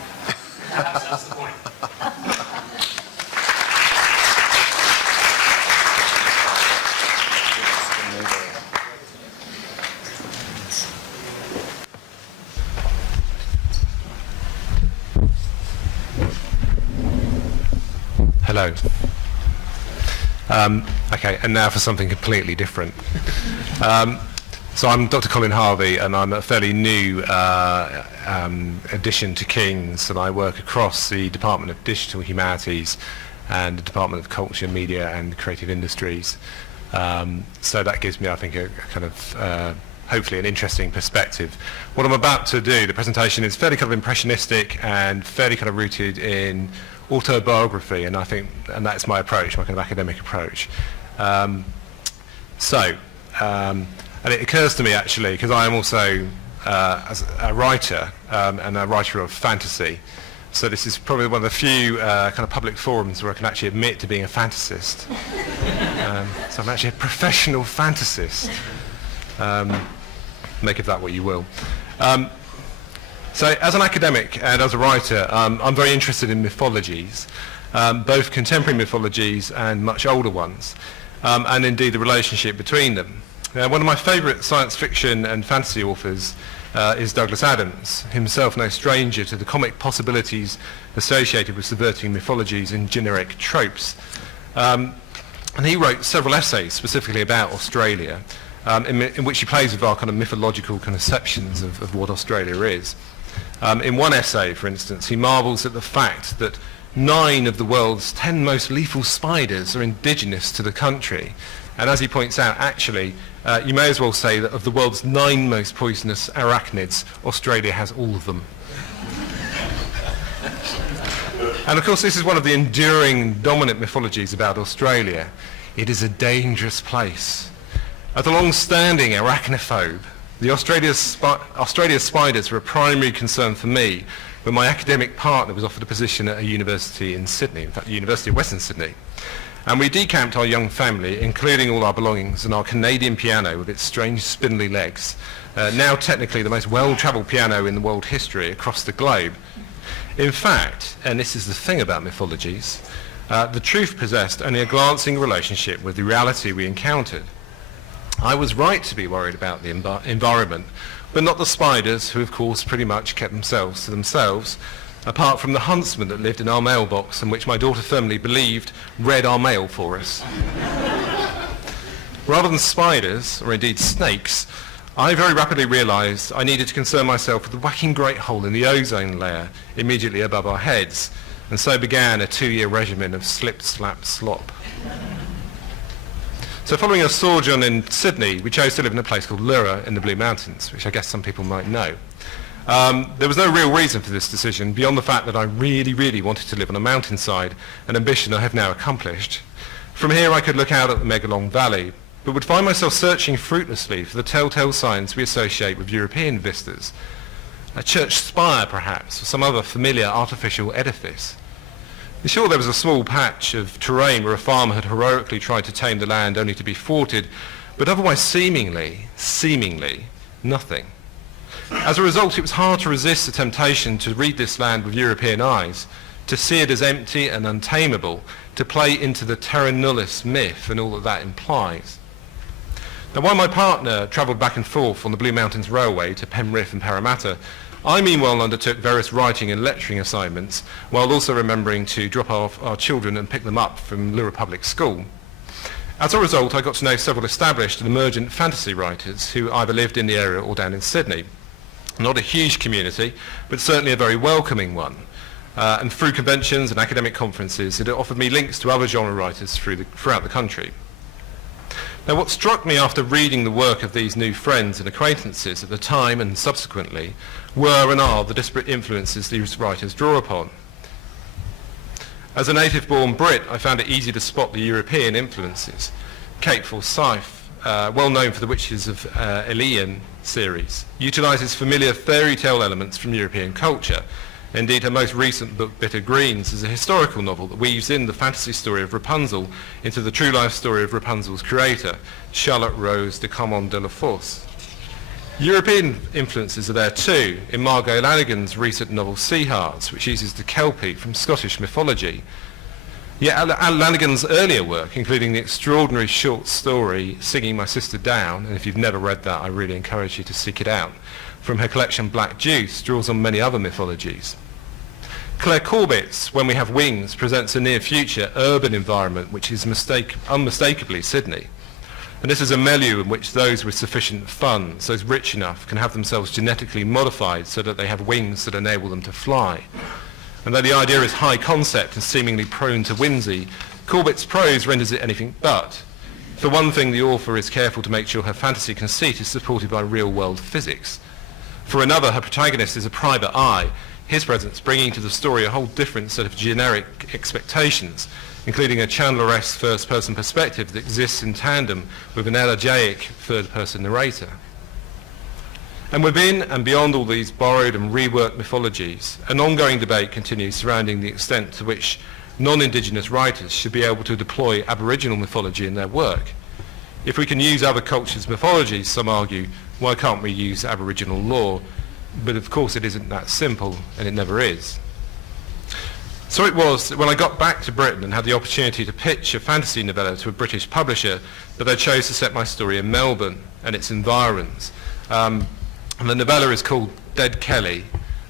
Perhaps that's the point. Hello. Okay, and now for something completely different. So I'm Dr. Colin Harvey, and I'm a fairly new addition to King's, and I work across the Department of Digital Humanities and the Department of Culture, Media and Creative Industries. So that gives me, I think, a kind of hopefully an interesting perspective. What I'm about to do, the presentation, is fairly kind of impressionistic and fairly kind of rooted in autobiography, and I think, and that's my approach, my kind of academic approach. And it occurs to me actually, because I am also as a writer and a writer of fantasy, so this is probably one of the few kind of public forums where I can actually admit to being a fantasist. So I'm actually a professional fantasist. Make of that what you will. So as an academic and as a writer, I'm very interested in mythologies, both contemporary mythologies and much older ones, and indeed the relationship between them. One of my favourite science fiction and fantasy authors is Douglas Adams, himself no stranger to the comic possibilities associated with subverting mythologies and generic tropes. And he wrote several essays specifically about Australia, in which he plays with our kind of mythological conceptions of what Australia is. In one essay, for instance, he marvels at the fact that 9 of the world's 10 most lethal spiders are indigenous to the country. And as he points out, actually, you may as well say that of the world's 9 most poisonous arachnids, Australia has all of them. And of course, this is one of the enduring dominant mythologies about Australia. It is a dangerous place. As a long-standing arachnophobe, the Australia's spiders were a primary concern for me when my academic partner was offered a position at a university in Sydney, in fact, the University of Western Sydney. And we decamped our young family, including all our belongings, and our Canadian piano with its strange spindly legs, now technically the most well-travelled piano in the world history across the globe. In fact, and this is the thing about mythologies, the truth possessed only a glancing relationship with the reality we encountered. I was right to be worried about the environment, but not the spiders, who of course pretty much kept themselves to themselves, apart from the huntsman that lived in our mailbox and which my daughter firmly believed read our mail for us. Rather than spiders, or indeed snakes, I very rapidly realised I needed to concern myself with the whacking great hole in the ozone layer immediately above our heads, and so began a 2-year regimen of slip, slap, slop. So following a sojourn in Sydney, we chose to live in a place called Lura in the Blue Mountains, which I guess some people might know. There was no real reason for this decision beyond the fact that I really, really wanted to live on a mountainside, an ambition I have now accomplished. From here I could look out at the Megalong Valley, but would find myself searching fruitlessly for the telltale signs we associate with European vistas. A church spire, perhaps, or some other familiar artificial edifice. Sure, there was a small patch of terrain where a farmer had heroically tried to tame the land only to be thwarted, but otherwise seemingly, nothing. As a result, it was hard to resist the temptation to read this land with European eyes, to see it as empty and untamable, to play into the terra nullis myth and all that that implies. Now, while my partner travelled back and forth on the Blue Mountains Railway to Penrith and Parramatta, I meanwhile undertook various writing and lecturing assignments, while also remembering to drop off our children and pick them up from Lura Public School. As a result, I got to know several established and emergent fantasy writers who either lived in the area or down in Sydney. Not a huge community, but certainly a very welcoming one. And through conventions and academic conferences, it offered me links to other genre writers throughout the country. Now, what struck me after reading the work of these new friends and acquaintances at the time and subsequently were and are the disparate influences these writers draw upon. As a native-born Brit, I found it easy to spot the European influences. Kate Forsyth, well known for the Witches of Ilion series, utilises familiar fairy tale elements from European culture. Indeed, her most recent book, Bitter Greens, is a historical novel that weaves in the fantasy story of Rapunzel into the true life story of Rapunzel's creator, Charlotte Rose de Caumont de la Force. European influences are there too, in Margot Lanigan's recent novel Sea Hearts, which uses the Kelpie from Scottish mythology. Yet Lanigan's earlier work, including the extraordinary short story Singing My Sister Down, and if you've never read that, I really encourage you to seek it out, from her collection Black Juice, draws on many other mythologies. Claire Corbett's When We Have Wings presents a near-future urban environment which is unmistakably Sydney. And this is a milieu in which those with sufficient funds, those rich enough, can have themselves genetically modified so that they have wings that enable them to fly. And though the idea is high concept and seemingly prone to whimsy, Corbett's prose renders it anything but. For one thing, the author is careful to make sure her fantasy conceit is supported by real-world physics. For another, her protagonist is a private eye, his presence bringing to the story a whole different set of generic expectations, including a Chandler-esque first-person perspective that exists in tandem with an elegiac third-person narrator. And within and beyond all these borrowed and reworked mythologies, an ongoing debate continues surrounding the extent to which non-Indigenous writers should be able to deploy Aboriginal mythology in their work. If we can use other cultures' mythologies, some argue, why can't we use Aboriginal lore? But of course it isn't that simple, and it never is. So it was that when I got back to Britain and had the opportunity to pitch a fantasy novella to a British publisher, that I chose to set my story in Melbourne and its environs. And the novella is called Dead Kelly.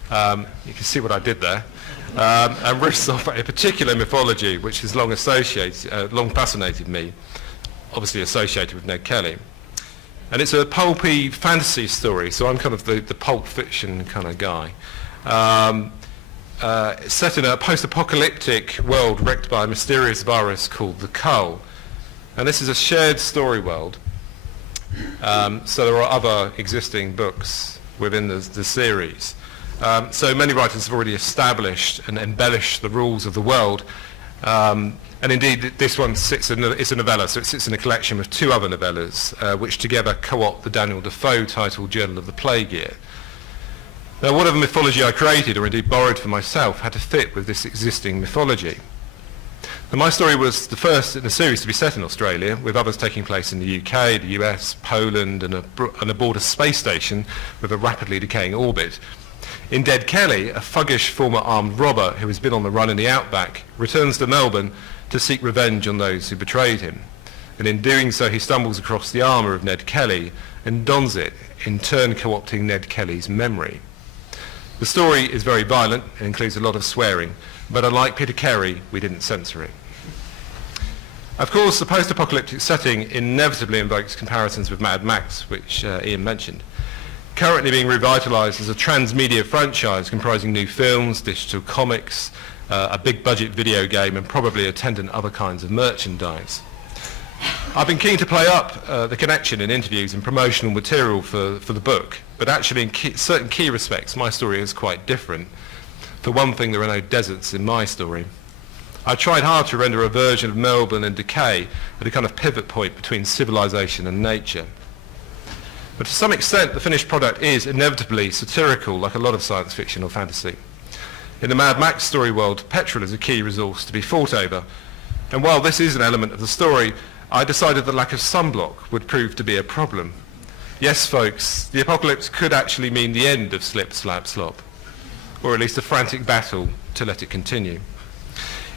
You can see what I did there. And risks off a particular mythology which has long fascinated me, obviously associated with Ned Kelly. And it's a pulpy fantasy story, so I'm kind of the pulp fiction kind of guy. It's set in a post-apocalyptic world wrecked by a mysterious virus called the Cull. And this is a shared story world. So there are other existing books within the series. So many writers have already established and embellished the rules of the world. And indeed, this one it's a novella, so it sits in a collection of two other novellas, which together co-opt the Daniel Defoe titled Journal of the Plague Year. Now, whatever mythology I created, or indeed borrowed for myself, had to fit with this existing mythology. Now, my story was the first in a series to be set in Australia, with others taking place in the UK, the US, Poland, and aboard a space station with a rapidly decaying orbit. In Dead Kelly, a thuggish former armed robber who has been on the run in the outback returns to Melbourne to seek revenge on those who betrayed him. And in doing so, he stumbles across the armour of Ned Kelly and dons it, in turn co-opting Ned Kelly's memory. The story is very violent and includes a lot of swearing, but unlike Peter Carey, we didn't censor it. Of course, the post-apocalyptic setting inevitably invokes comparisons with Mad Max, which Ian mentioned. Currently being revitalised as a transmedia franchise comprising new films, digital comics, a big budget video game, and probably attendant other kinds of merchandise. I've been keen to play up the connection in interviews and promotional material for the book, but actually in certain key respects my story is quite different. For one thing, there are no deserts in my story. I tried hard to render a version of Melbourne and decay at a kind of pivot point between civilization and nature. But to some extent, the finished product is inevitably satirical, like a lot of science fiction or fantasy. In the Mad Max story world, petrol is a key resource to be fought over. And while this is an element of the story, I decided the lack of sunblock would prove to be a problem. Yes, folks, the apocalypse could actually mean the end of Slip, Slap, Slop, or at least a frantic battle to let it continue.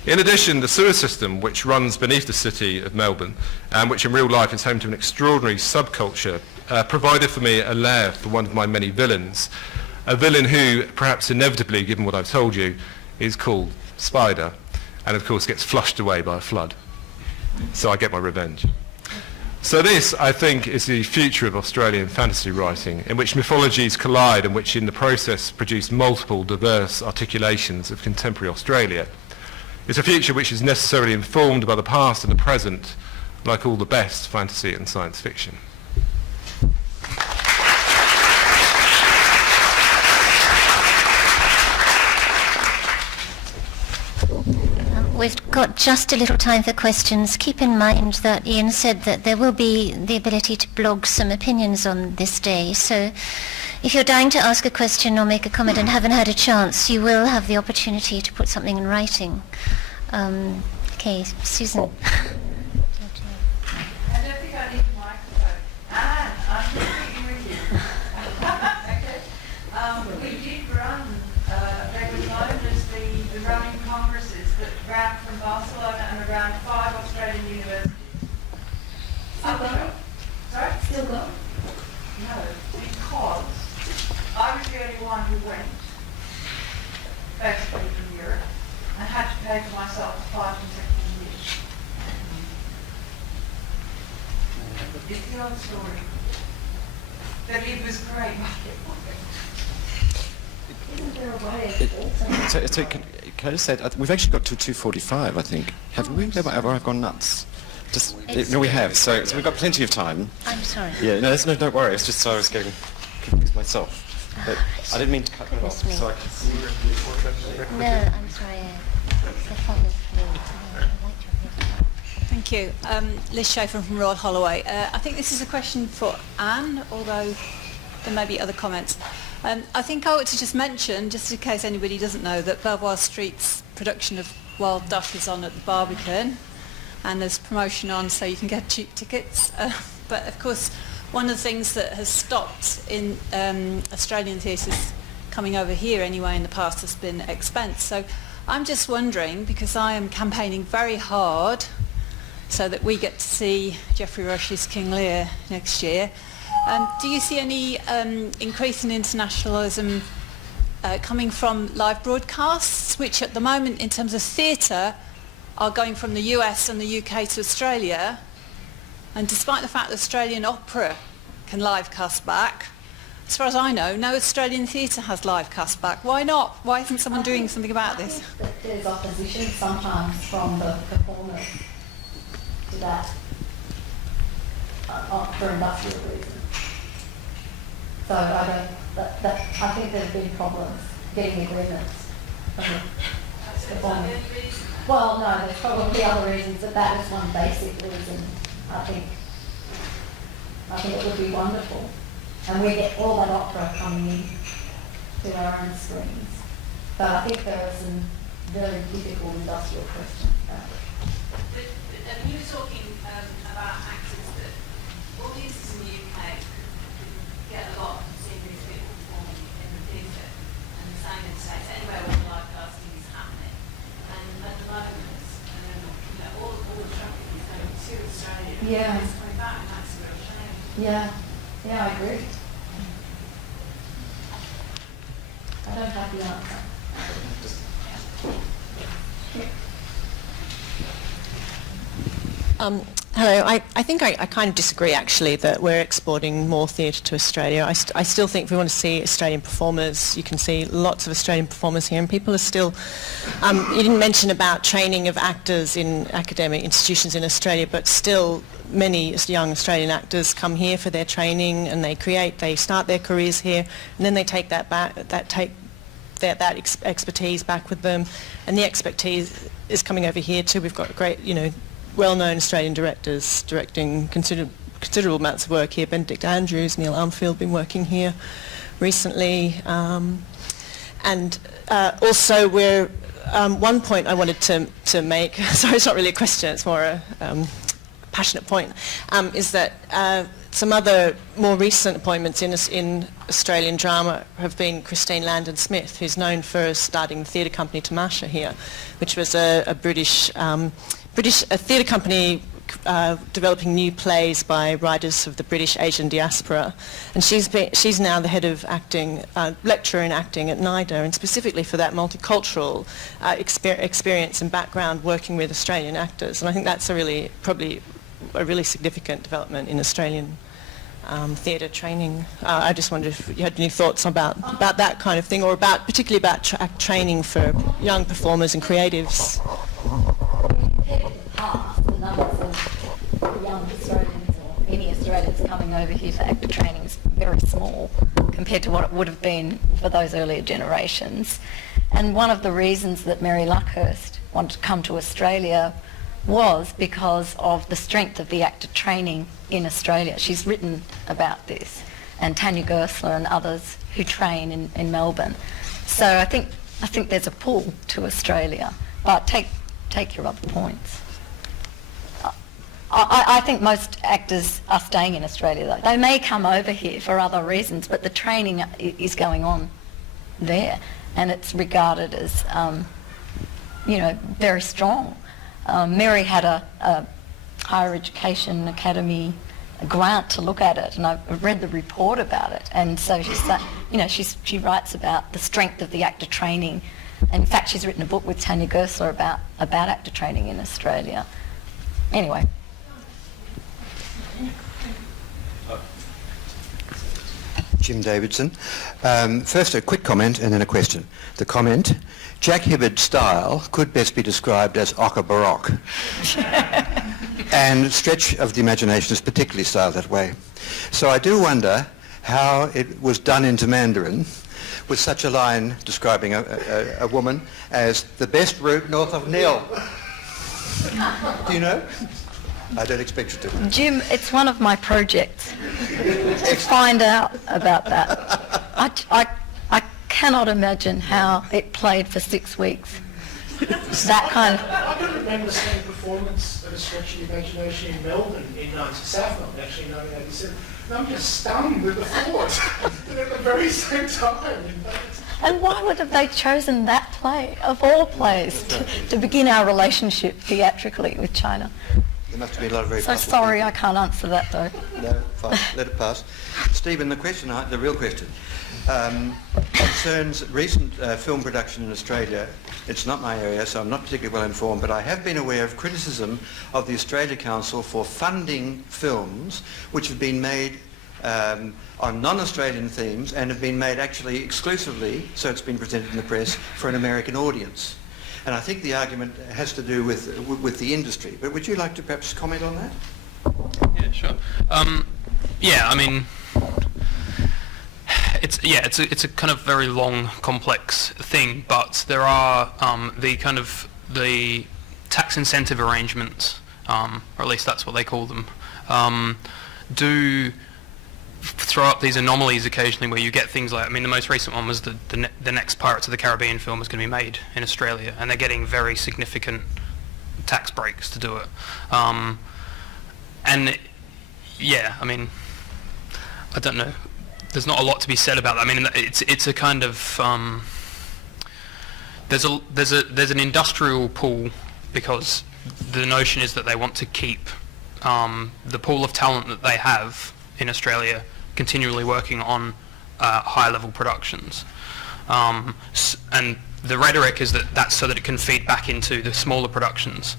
In addition, the sewer system, which runs beneath the city of Melbourne, and which in real life is home to an extraordinary subculture, provided for me a lair for one of my many villains, a villain who, perhaps inevitably, given what I've told you, is called Spider, and of course gets flushed away by a flood. So I get my revenge. So this, I think, is the future of Australian fantasy writing, in which mythologies collide and which in the process produce multiple diverse articulations of contemporary Australia. It's a future which is necessarily informed by the past and the present, like all the best fantasy and science fiction. We've got just a little time for questions. Keep in mind that Ian said that there will be the ability to blog some opinions on this day. So if you're dying to ask a question or make a comment and haven't had a chance, you will have the opportunity to put something in writing. Okay, Susan. I don't think I need a microphone. I'm completely with you. Okay. We did run, they were known as the running congresses that ran from Barcelona and around 5 Australian universities. Still going? Sorry? Still going? No, because I was the only one who went, basically from Europe, and had to pay for myself 5 consecutive years. It's the old story. That it was great. Isn't there a way of So can I just say, we've actually got to 2:45, I think. Haven't we? Have I gone nuts? No, we have. So we've got plenty of time. I'm sorry. Yeah, no, don't worry. It's just so I was getting confused myself. But I didn't mean to cut it off. Goodness me. So I can see. No, I'm sorry. The phone is fluid. I'd like to hear. Thank you. Liz Schaefer from Royal Holloway. I think this is a question for Anne, although there may be other comments. I think I ought to just mention, just in case anybody doesn't know, that Belvoir Street's production of Wild Duck is on at the Barbican, and there's promotion on so you can get cheap tickets. But of course, one of the things that has stopped in Australian theatres coming over here anyway in the past has been expense. So I'm just wondering, because I am campaigning very hard so that we get to see Geoffrey Rush's King Lear next year, do you see any increase in internationalism coming from live broadcasts, which at the moment in terms of theatre are going from the US and the UK to Australia? And despite the fact that Australian opera can live cast back, as far as I know, no Australian theatre has live cast back. Why not? Why isn't someone doing something about this? I think that there's opposition sometimes from the performers to that for industrial reasons. So I think there have been problems getting agreements from the performers. Well, no, there's probably other reasons, but that is one basic reason. I think it would be wonderful. And we get all that opera coming in to our own screens. But I think there are some very difficult industrial questions about it. But you were talking about actors that audiences in the UK get a lot of seeing these people performing in the theatre, and the same in the States, anywhere where live casting is happening. And at the moment, all the traffic is going to Australia. Yeah. It's coming back, and that's a real shame. Yeah, I agree. I don't have the answer. Hello. I think I kind of disagree actually that we're exporting more theatre to Australia. I still think if we want to see Australian performers, you can see lots of Australian performers here, and people are still... you didn't mention about training of actors in academic institutions in Australia, but still many young Australian actors come here for their training, and they start their careers here, and then they take that expertise back with them, and the expertise is coming over here too. We've got great, well-known Australian directors directing considerable amounts of work here. Benedict Andrews, Neil Armfield been working here recently. And also one point I wanted to make, sorry, it's not really a question, it's more a passionate point, is that some other more recent appointments in Australian drama have been Christine Landon-Smith, who's known for starting the theatre company Tamasha here, which was a British theatre company developing new plays by writers of the British Asian diaspora, and she's now the head of acting, lecturer in acting at NIDA, and specifically for that multicultural experience and background working with Australian actors. And I think that's probably a really significant development in Australian theatre training. I just wondered if you had any thoughts about that kind of thing, or particularly about training for young performers and creatives. The numbers of young Australians or any Australians coming over here for actor training is very small compared to what it would have been for those earlier generations. And one of the reasons that Mary Luckhurst wanted to come to Australia was because of the strength of the actor training in Australia. She's written about this, and Tanya Gersler and others who train in Melbourne. So I think there's a pull to Australia. But take your other points. I think most actors are staying in Australia, though. They may come over here for other reasons, but the training is going on there, and it's regarded as, very strong. Mary had a Higher Education Academy grant to look at it, and I've read the report about it, and so she writes about the strength of the actor training. In fact, she's written a book with Tanya Gersler about actor training in Australia. Anyway. Jim Davidson. First, a quick comment and then a question. The comment, Jack Hibbard's style could best be described as ochre baroque. And stretch of the imagination is particularly styled that way. So I do wonder how it was done into Mandarin with such a line describing a woman as the best route north of Nil. Do you know? I don't expect you to. Jim, it's one of my projects to find out about that. I cannot imagine how it played for 6 weeks. That kind of... I can remember seeing a performance of A Stretch of the Imagination in Melbourne in Saffron, actually in 1987. And I'm just stunned with the thought that at the very same time. And why would have they chosen that play, of all plays, to begin our relationship theatrically with China? There must have been a lot of very So sorry, I can't answer that though. No, fine, let it pass. Stephen, the real question, concerns recent film production in Australia. It's not my area, so I'm not particularly well informed, but I have been aware of criticism of the Australia Council for funding films which have been made on non-Australian themes and have been made actually exclusively, so it's been presented in the press, for an American audience. And I think the argument has to do with the industry. But would you like to perhaps comment on that? Yeah, sure. Yeah, I mean, it's a kind of very long, complex thing. But there are the tax incentive arrangements, or at least that's what they call them, do throw up these anomalies occasionally where you get things like, I mean, the most recent one was the next Pirates of the Caribbean film is going to be made in Australia, and they're getting very significant tax breaks to do it. Yeah, I mean, I don't know. There's not a lot to be said about that. I mean, it's a kind of there's an industrial pool, because the notion is that they want to keep the pool of talent that they have in Australia continually working on high-level productions, and the rhetoric is that that's so that it can feed back into the smaller productions.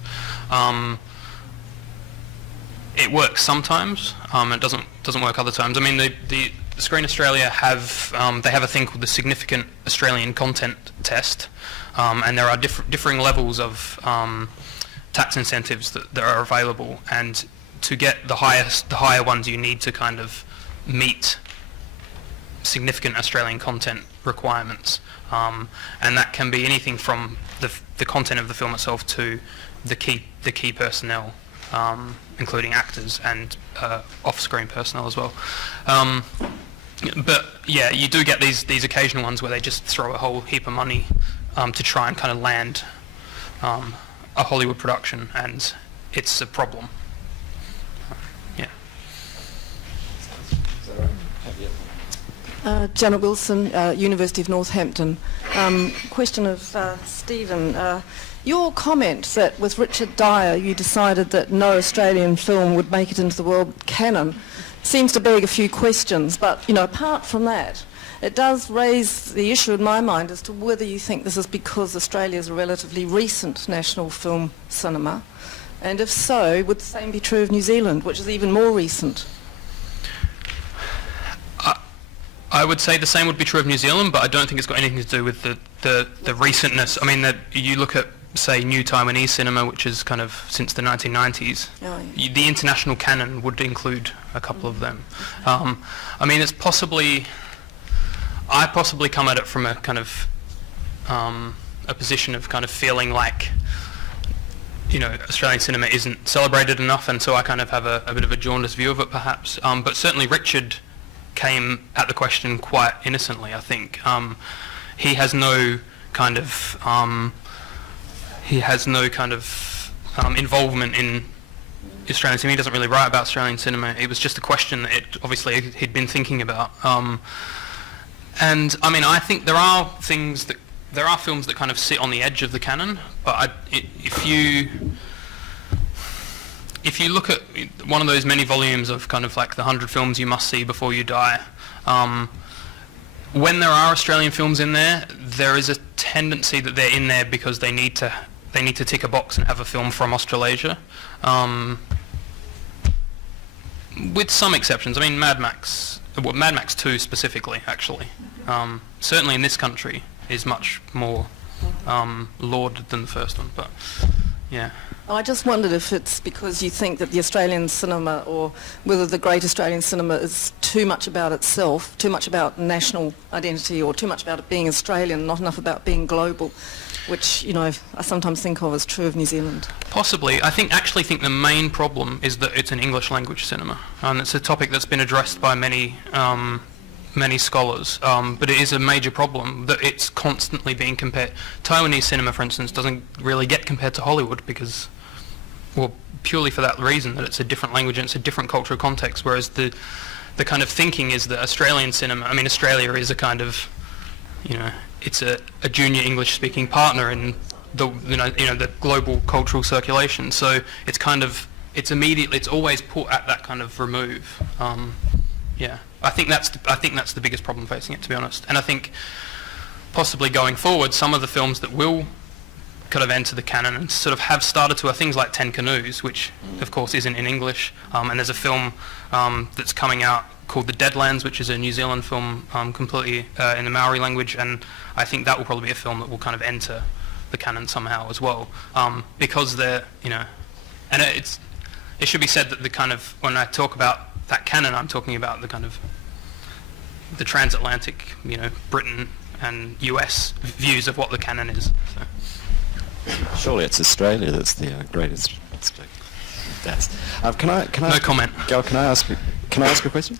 It works sometimes. It doesn't work other times. I mean, the Screen Australia have a thing called the Significant Australian Content Test, and there are differing levels of tax incentives that are available, and to get the higher ones, you need to kind of meet significant Australian content requirements, and that can be anything from the content of the film itself to the key personnel, including actors and off-screen personnel as well. But yeah, you do get these occasional ones where they just throw a whole heap of money to try and kind of land a Hollywood production, and it's a problem. Janet Wilson, University of Northampton. Question of Stephen. Your comment that with Richard Dyer you decided that no Australian film would make it into the world canon seems to beg a few questions, but apart from that, it does raise the issue in my mind as to whether you think this is because Australia is a relatively recent national film cinema, and if so, would the same be true of New Zealand, which is even more recent? I would say the same would be true of New Zealand, but I don't think it's got anything to do with the recentness. I mean, that you look at, say, New Taiwanese cinema, which is kind of since the 1990s. Oh, yeah. The international canon would include a couple of them. I mean, it's I possibly come at it from a kind of a position of kind of feeling like, Australian cinema isn't celebrated enough, and so I kind of have a bit of a jaundiced view of it, perhaps. But certainly Richard came at the question quite innocently, I think. He has no kind of involvement in Australian cinema. He doesn't really write about Australian cinema. It was just a question that obviously he'd been thinking about. And I mean, I think there are films that kind of sit on the edge of the canon, but if you look at one of those many volumes of kind of like the 100 films you must see before you die, when there are Australian films in there, there is a tendency that they're in there because they need to tick a box and have a film from Australasia, with some exceptions. I mean, Mad Max well, Mad Max 2 specifically, actually, certainly in this country, is much more lauded than the first one, but yeah. I just wondered if it's because you think that the Australian cinema, or whether the great Australian cinema is too much about itself, too much about national identity, or too much about it being Australian, not enough about being global, which, you know, I sometimes think of as true of New Zealand. Possibly. I actually think the main problem is that it's an English language cinema, and it's a topic that's been addressed by many scholars, but it is a major problem that it's constantly being compared. Taiwanese cinema, for instance, doesn't really get compared to Hollywood because, well, purely for that reason, that it's a different language and it's a different cultural context, whereas the kind of thinking is that Australian cinema, I mean, Australia is a kind of, you know, it's a junior English-speaking partner in the, the global cultural circulation, so it's kind of, it's always put at that kind of remove. Yeah. I think that's the biggest problem facing it, to be honest. And I think possibly going forward, some of the films that will kind of enter the canon and sort of have started to are things like 10 Canoes, which of course isn't in English. And there's a film that's coming out called The Deadlands, which is a New Zealand film completely in the Maori language. And I think that will probably be a film that will kind of enter the canon somehow as well. Because they're, and it should be said that the kind of, when I talk about that canon, I'm talking about the kind of the transatlantic, Britain and US views of what the canon is. So. Surely it's Australia that's the greatest. Can I? No comment. Gail, can I ask a question?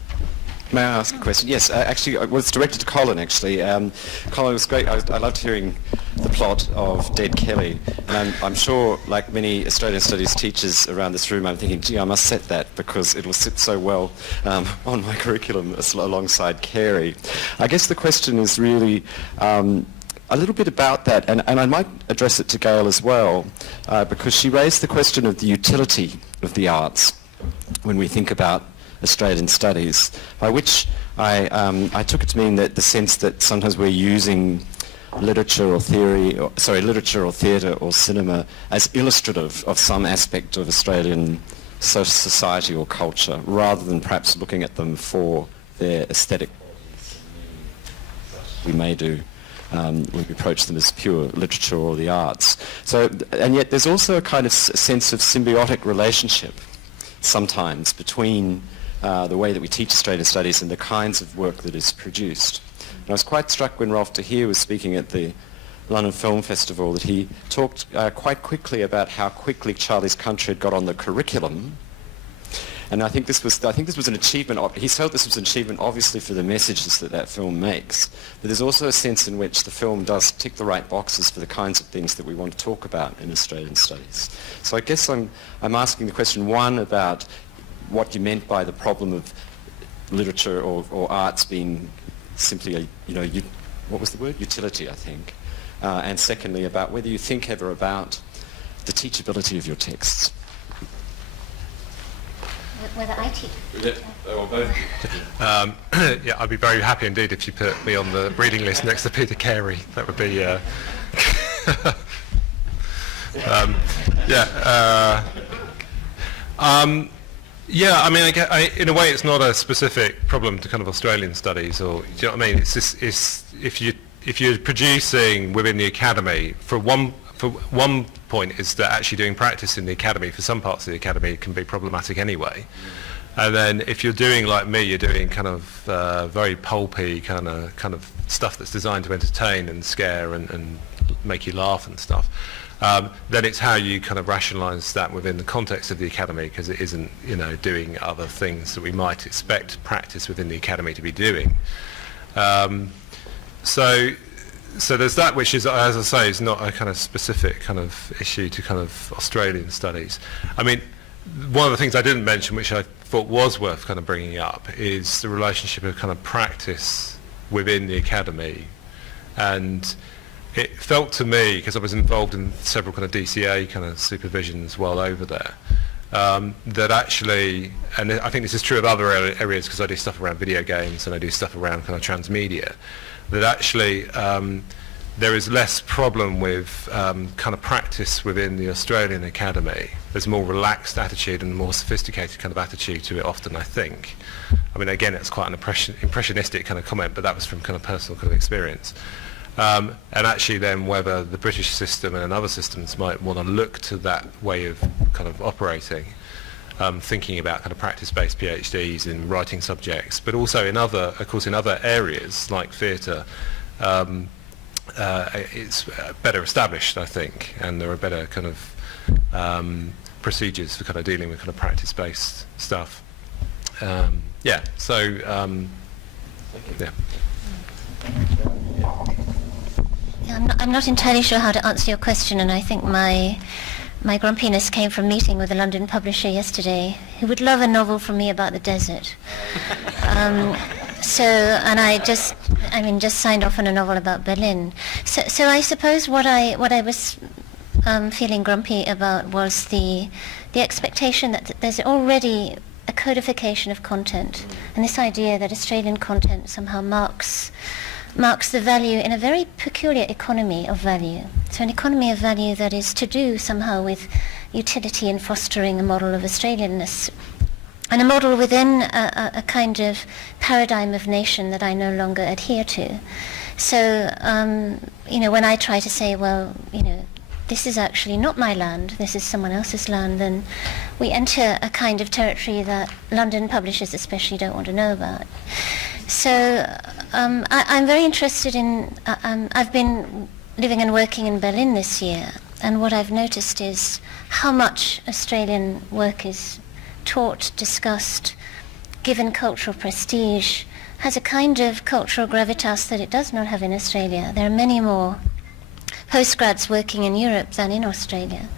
May I ask a question? Yes, actually, it was directed to Colin, actually. Colin, it was great. I loved hearing the plot of Dead Kelly. And I'm sure, like many Australian studies teachers around this room, I'm thinking, gee, I must set that because it will sit so well on my curriculum alongside Carey. I guess the question is really a little bit about that, and I might address it to Gail as well, because she raised the question of the utility of the arts when we think about Australian studies, by which I took it to mean that the sense that sometimes we're using literature or theatre or cinema as illustrative of some aspect of Australian society or culture, rather than perhaps looking at them for their aesthetic qualities. We may do when we approach them as pure literature or the arts. So, and yet there's also a kind of sense of symbiotic relationship sometimes between the way that we teach Australian studies and the kinds of work that is produced. And I was quite struck when Rolf de Heer was speaking at the London Film Festival that he talked quite quickly about how quickly Charlie's Country had got on the curriculum. And I think this was an achievement. He felt this was an achievement, obviously, for the messages that film makes. But there's also a sense in which the film does tick the right boxes for the kinds of things that we want to talk about in Australian studies. So I guess I'm asking the question, one, about what you meant by the problem of literature or arts being simply what was the word? Utility, I think. And secondly, about whether you think ever about the teachability of your texts. Whether I teach. Yeah, or both. Yeah, I'd be very happy indeed if you put me on the reading list next to Peter Carey. That would be, yeah, I mean, in a way, it's not a specific problem to kind of Australian studies, or do you know what I mean? It's just, if you're producing within the academy, for one point is that actually doing practice in the academy for some parts of the academy can be problematic anyway. And then if you're doing like me, you're doing kind of very pulpy kind of stuff that's designed to entertain and scare and make you laugh and stuff. Then it's how you kind of rationalise that within the context of the academy, because it isn't, doing other things that we might expect practice within the academy to be doing. So there's that, which is, as I say, is not a kind of specific kind of issue to kind of Australian studies. I mean, one of the things I didn't mention, which I thought was worth kind of bringing up, is the relationship of kind of practice within the academy. And it felt to me, because I was involved in several kind of DCA kind of supervisions while over there, that actually, and I think this is true of other areas because I do stuff around video games and I do stuff around kind of transmedia, that actually there is less problem with kind of practice within the Australian Academy. There's a more relaxed attitude and a more sophisticated kind of attitude to it often, I think. I mean, again, it's quite an impressionistic kind of comment, but that was from kind of personal kind of experience. And actually then whether the British system and other systems might want to look to that way of kind of operating, thinking about kind of practice-based PhDs in writing subjects, but also in other, of course, in other areas like theatre, it's better established, I think, and there are better kind of procedures for kind of dealing with kind of practice-based stuff. Yeah, so, yeah. I'm not entirely sure how to answer your question, and I think my grumpiness came from meeting with a London publisher yesterday who would love a novel from me about the desert. And I just signed off on a novel about Berlin. So I suppose what I was feeling grumpy about was the expectation that there's already a codification of content, and this idea that Australian content somehow marks the value in a very peculiar economy of value. So an economy of value that is to do somehow with utility and fostering a model of Australianness, and a model within a kind of paradigm of nation that I no longer adhere to. So, when I try to say, well, this is actually not my land, this is someone else's land, then we enter a kind of territory that London publishers especially don't want to know about. So I'm very interested in, I've been living and working in Berlin this year, and what I've noticed is how much Australian work is taught, discussed, given cultural prestige, has a kind of cultural gravitas that it does not have in Australia. There are many more postgrads working in Europe than in Australia.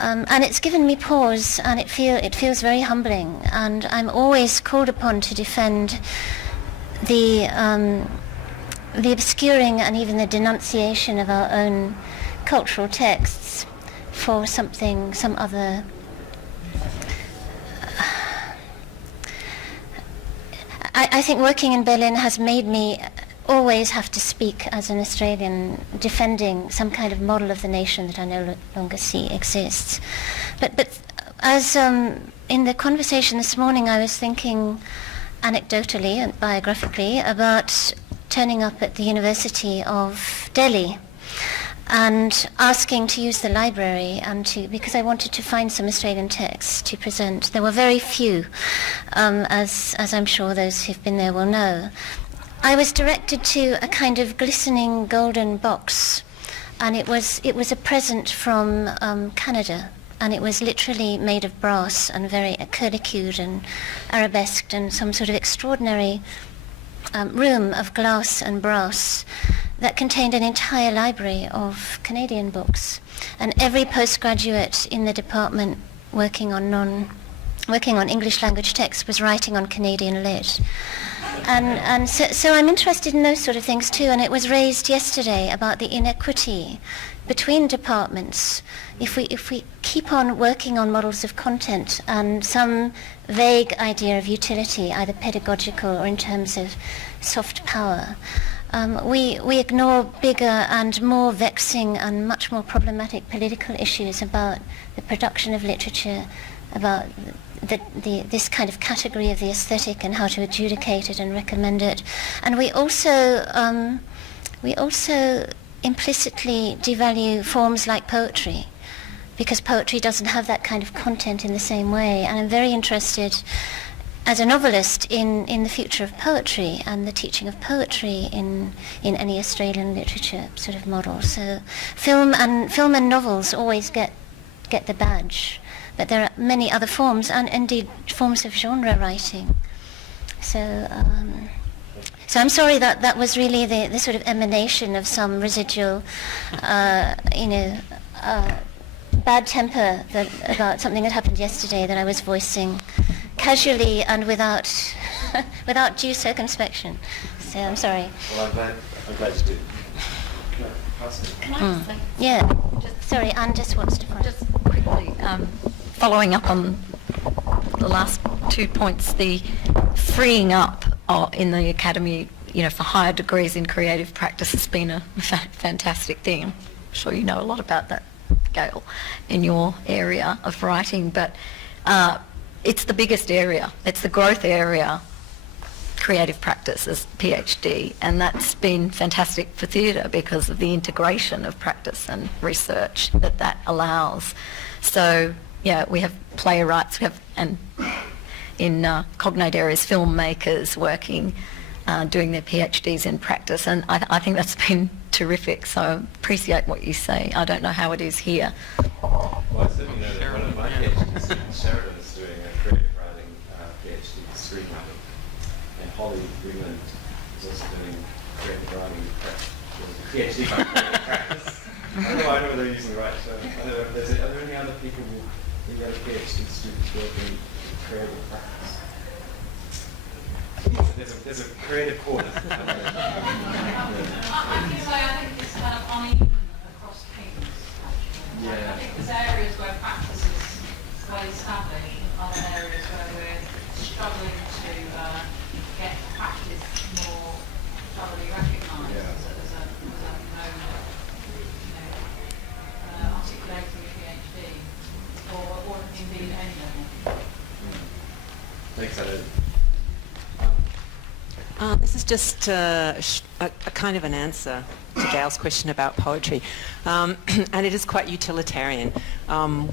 And it's given me pause, and it feels very humbling, and I'm always called upon to defend the obscuring and even the denunciation of our own cultural texts for some other. I think working in Berlin has made me always have to speak as an Australian, defending some kind of model of the nation that I no longer see exists. But as in the conversation this morning, I was thinking anecdotally and biographically about turning up at the University of Delhi and asking to use the library because I wanted to find some Australian texts to present. There were very few, as I'm sure those who've been there will know. I was directed to a kind of glistening golden box, and it was a present from Canada, and it was literally made of brass and very curlicued and arabesqued, and some sort of extraordinary room of glass and brass that contained an entire library of Canadian books, and every postgraduate in the department working on English language texts was writing on Canadian lit. And so I'm interested in those sort of things too, and it was raised yesterday about the inequity between departments. If we keep on working on models of content and some vague idea of utility, either pedagogical or in terms of soft power, we ignore bigger and more vexing and much more problematic political issues about the production of literature, about this kind of category of the aesthetic and how to adjudicate it and recommend it. And we also implicitly devalue forms like poetry, because poetry doesn't have that kind of content in the same way. And I'm very interested as a novelist in the future of poetry and the teaching of poetry in any Australian literature sort of model. So film and novels always get the badge, but there are many other forms, and indeed forms of genre writing. So I'm sorry that was really the sort of emanation of some residual, bad temper about something that happened yesterday that I was voicing casually and without due circumspection. So I'm sorry. Well, I'm glad you did. Can I just say? Yeah. Sorry, Anne just wants to comment. Just quickly, following up on the last 2 points, the freeing up in the academy for higher degrees in creative practice has been a fantastic thing. I'm sure you know a lot about that, Gail, in your area of writing, but it's the biggest area. It's the growth area, creative practice as PhD, and that's been fantastic for theatre because of the integration of practice and research that allows. So, yeah, we have playwrights, and in cognate areas, filmmakers working, doing their PhDs in practice, and I think that's been terrific, so I appreciate what you say. I don't know how it is here. Well, I certainly know that one of my PhD students, Sheridan, is doing a creative writing PhD in screenwriting, and Holly Greenland is also doing creative writing PhD in creative practice. I don't know whether they're using the right term. I don't know if are there any other people who have PhD students working in creative practice? There's a creative corner. I can say I think it's kind of uneven across teams. Yeah. I think there's areas where practice is well established, and other areas where we're struggling to get practice more thoroughly recognised as a known, articulating a PhD, or indeed any level. Thanks, Ellen. This is just a kind of an answer to Gail's question about poetry, and it is quite utilitarian.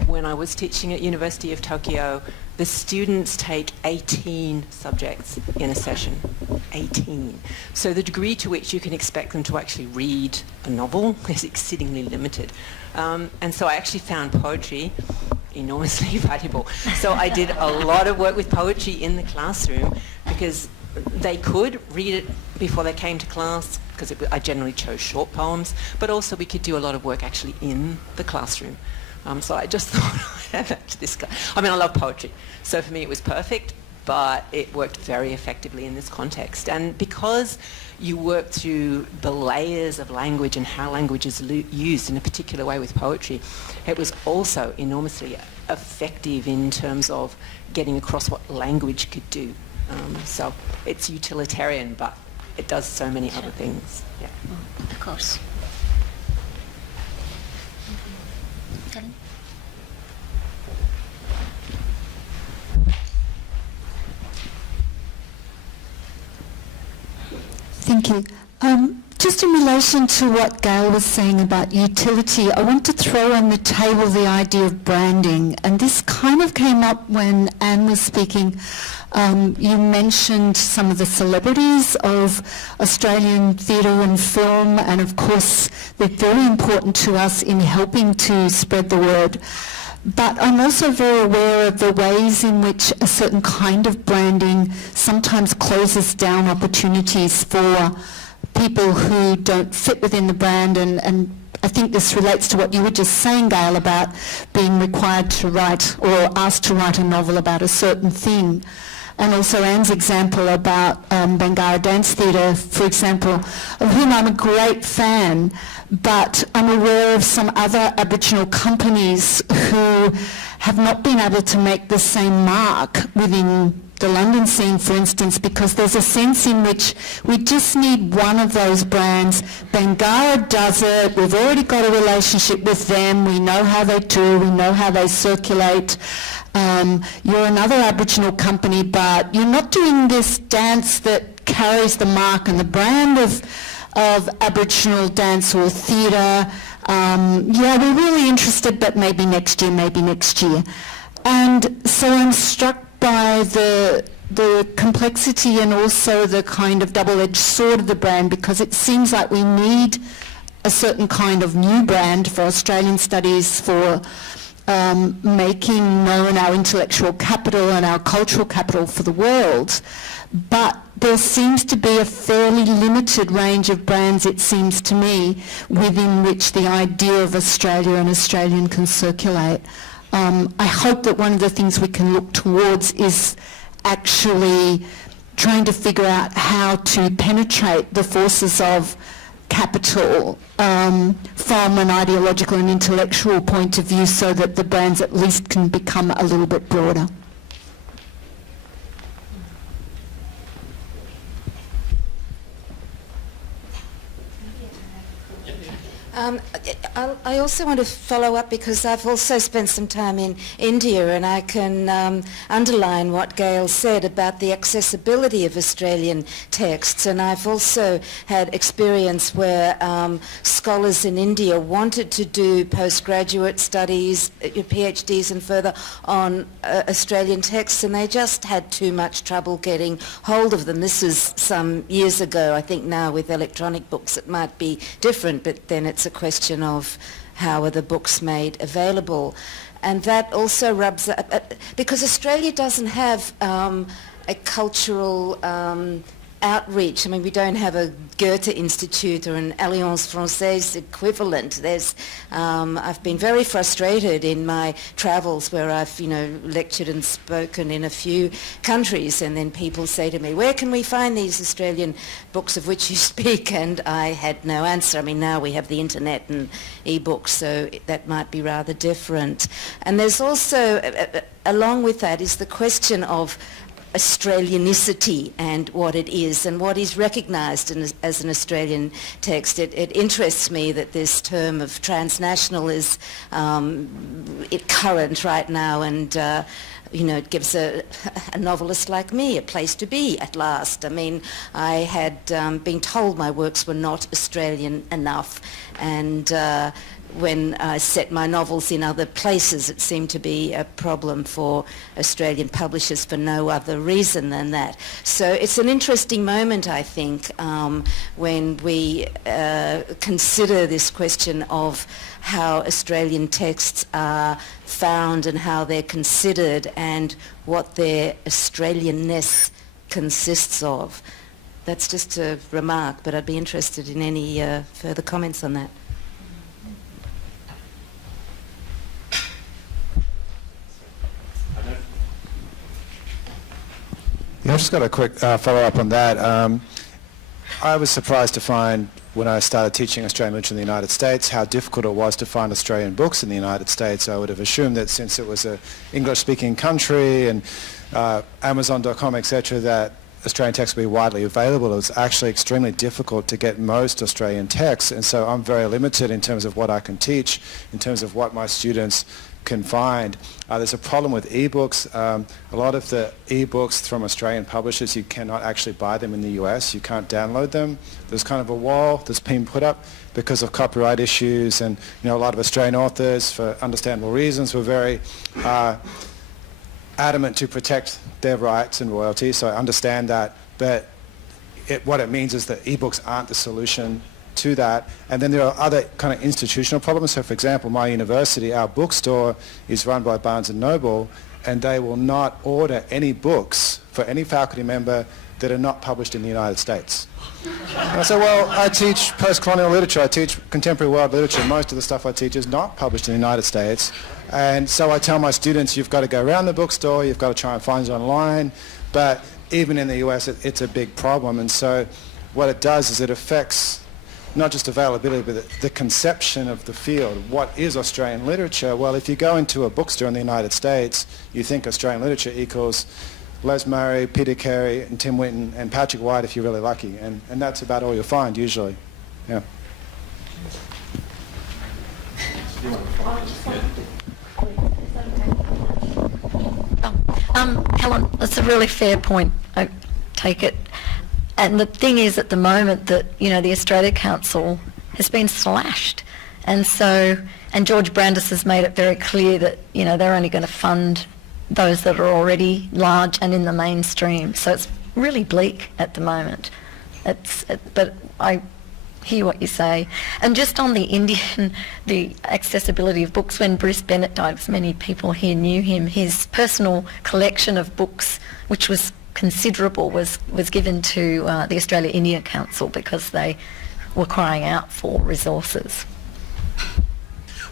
When I was teaching at University of Tokyo, the students take 18 subjects in a session, 18. So the degree to which you can expect them to actually read a novel is exceedingly limited. And so I actually found poetry enormously valuable. So I did a lot of work with poetry in the classroom because they could read it before they came to class, because I generally chose short poems, but also we could do a lot of work actually in the classroom. So I just thought I'd add that to this. I mean, I love poetry, so for me it was perfect, but it worked very effectively in this context. And because you work through the layers of language and how language is used in a particular way with poetry, it was also enormously effective in terms of getting across what language could do. So it's utilitarian, but it does so many other things. Yeah. Of course. Thank you. Just in relation to what Gail was saying about utility, I want to throw on the table the idea of branding, and this kind of came up when Anne was speaking. You mentioned some of the celebrities of Australian theatre and film, and of course they're very important to us in helping to spread the word. But I'm also very aware of the ways in which a certain kind of branding sometimes closes down opportunities for people who don't fit within the brand, and I think this relates to what you were just saying, Gail, about being required to write or asked to write a novel about a certain thing. And also Anne's example about Bangarra Dance Theatre, for example, of whom I'm a great fan, but I'm aware of some other Aboriginal companies who have not been able to make the same mark within the London scene, for instance, because there's a sense in which we just need one of those brands. Bangarra does it, we've already got a relationship with them, we know how they do, we know how they circulate. You're another Aboriginal company, but you're not doing this dance that carries the mark and the brand of Aboriginal dance or theatre. Yeah, we're really interested, but maybe next year. And so I'm struck by the complexity and also the kind of double-edged sword of the brand, because it seems like we need a certain kind of new brand for Australian studies, for making known our intellectual capital and our cultural capital for the world. But there seems to be a fairly limited range of brands, it seems to me, within which the idea of Australia and Australian can circulate. I hope that one of the things we can look towards is actually trying to figure out how to penetrate the forces of capital from an ideological and intellectual point of view, so that the brands at least can become a little bit broader. I also want to follow up because I've also spent some time in India, and I can underline what Gail said about the accessibility of Australian texts. And I've also had experience where scholars in India wanted to do postgraduate studies, PhDs and further, on Australian texts, and they just had too much trouble getting hold of them. This was some years ago. I think now with electronic books it might be different, but then it's a question of how are the books made available. And that also rubs, because Australia doesn't have a cultural outreach. I mean, we don't have a Goethe Institute or an Alliance Française equivalent. I've been very frustrated in my travels where I've, lectured and spoken in a few countries, and then people say to me, where can we find these Australian books of which you speak? And I had no answer. I mean, now we have the internet and e-books, so that might be rather different. And there's also, along with that, is the question of Australianicity and what it is and what is recognised as an Australian text. It interests me that this term of transnational is current right now, and it gives a novelist like me a place to be at last. I mean, I had been told my works were not Australian enough, and when I set my novels in other places, it seemed to be a problem for Australian publishers for no other reason than that. So it's an interesting moment, I think, when we consider this question of how Australian texts are found and how they're considered and what their Australianness consists of. That's just a remark, but I'd be interested in any further comments on that. I've just got a quick follow-up on that. I was surprised to find when I started teaching Australian literature in the United States how difficult it was to find Australian books in the United States. I would have assumed that since it was an English-speaking country and Amazon.com, etc., that Australian texts would be widely available. It was actually extremely difficult to get most Australian texts, and so I'm very limited in terms of what I can teach, in terms of what my students can find. There's a problem with ebooks. A lot of the ebooks from Australian publishers, you cannot actually buy them in the US. You can't download them. There's kind of a wall that's been put up because of copyright issues, and a lot of Australian authors, for understandable reasons, were very adamant to protect their rights and royalties, so I understand that, but what it means is that ebooks aren't the solution to that. And then there are other kind of institutional problems. So for example, my university, our bookstore is run by Barnes & Noble, and they will not order any books for any faculty member that are not published in the United States. And I said, well, I teach post-colonial literature, I teach contemporary world literature. Most of the stuff I teach is not published in the United States. And so I tell my students, you've got to go around the bookstore, you've got to try and find it online. But even in the US, it's a big problem. And so what it does is it affects not just availability, but the conception of the field. What is Australian literature? Well, if you go into a bookstore in the United States, you think Australian literature equals Les Murray, Peter Carey, and Tim Winton, and Patrick White if you're really lucky. And that's about all you'll find, usually. Yeah. Helen, that's a really fair point. I take it. And the thing is, at the moment, that the Australia Council has been slashed, and George Brandis has made it very clear that they're only going to fund those that are already large and in the mainstream. So it's really bleak at the moment. But I hear what you say. And just on the accessibility of books, when Bruce Bennett died, as many people here knew him, his personal collection of books, which was considerable, was given to the Australia-India Council because they were crying out for resources.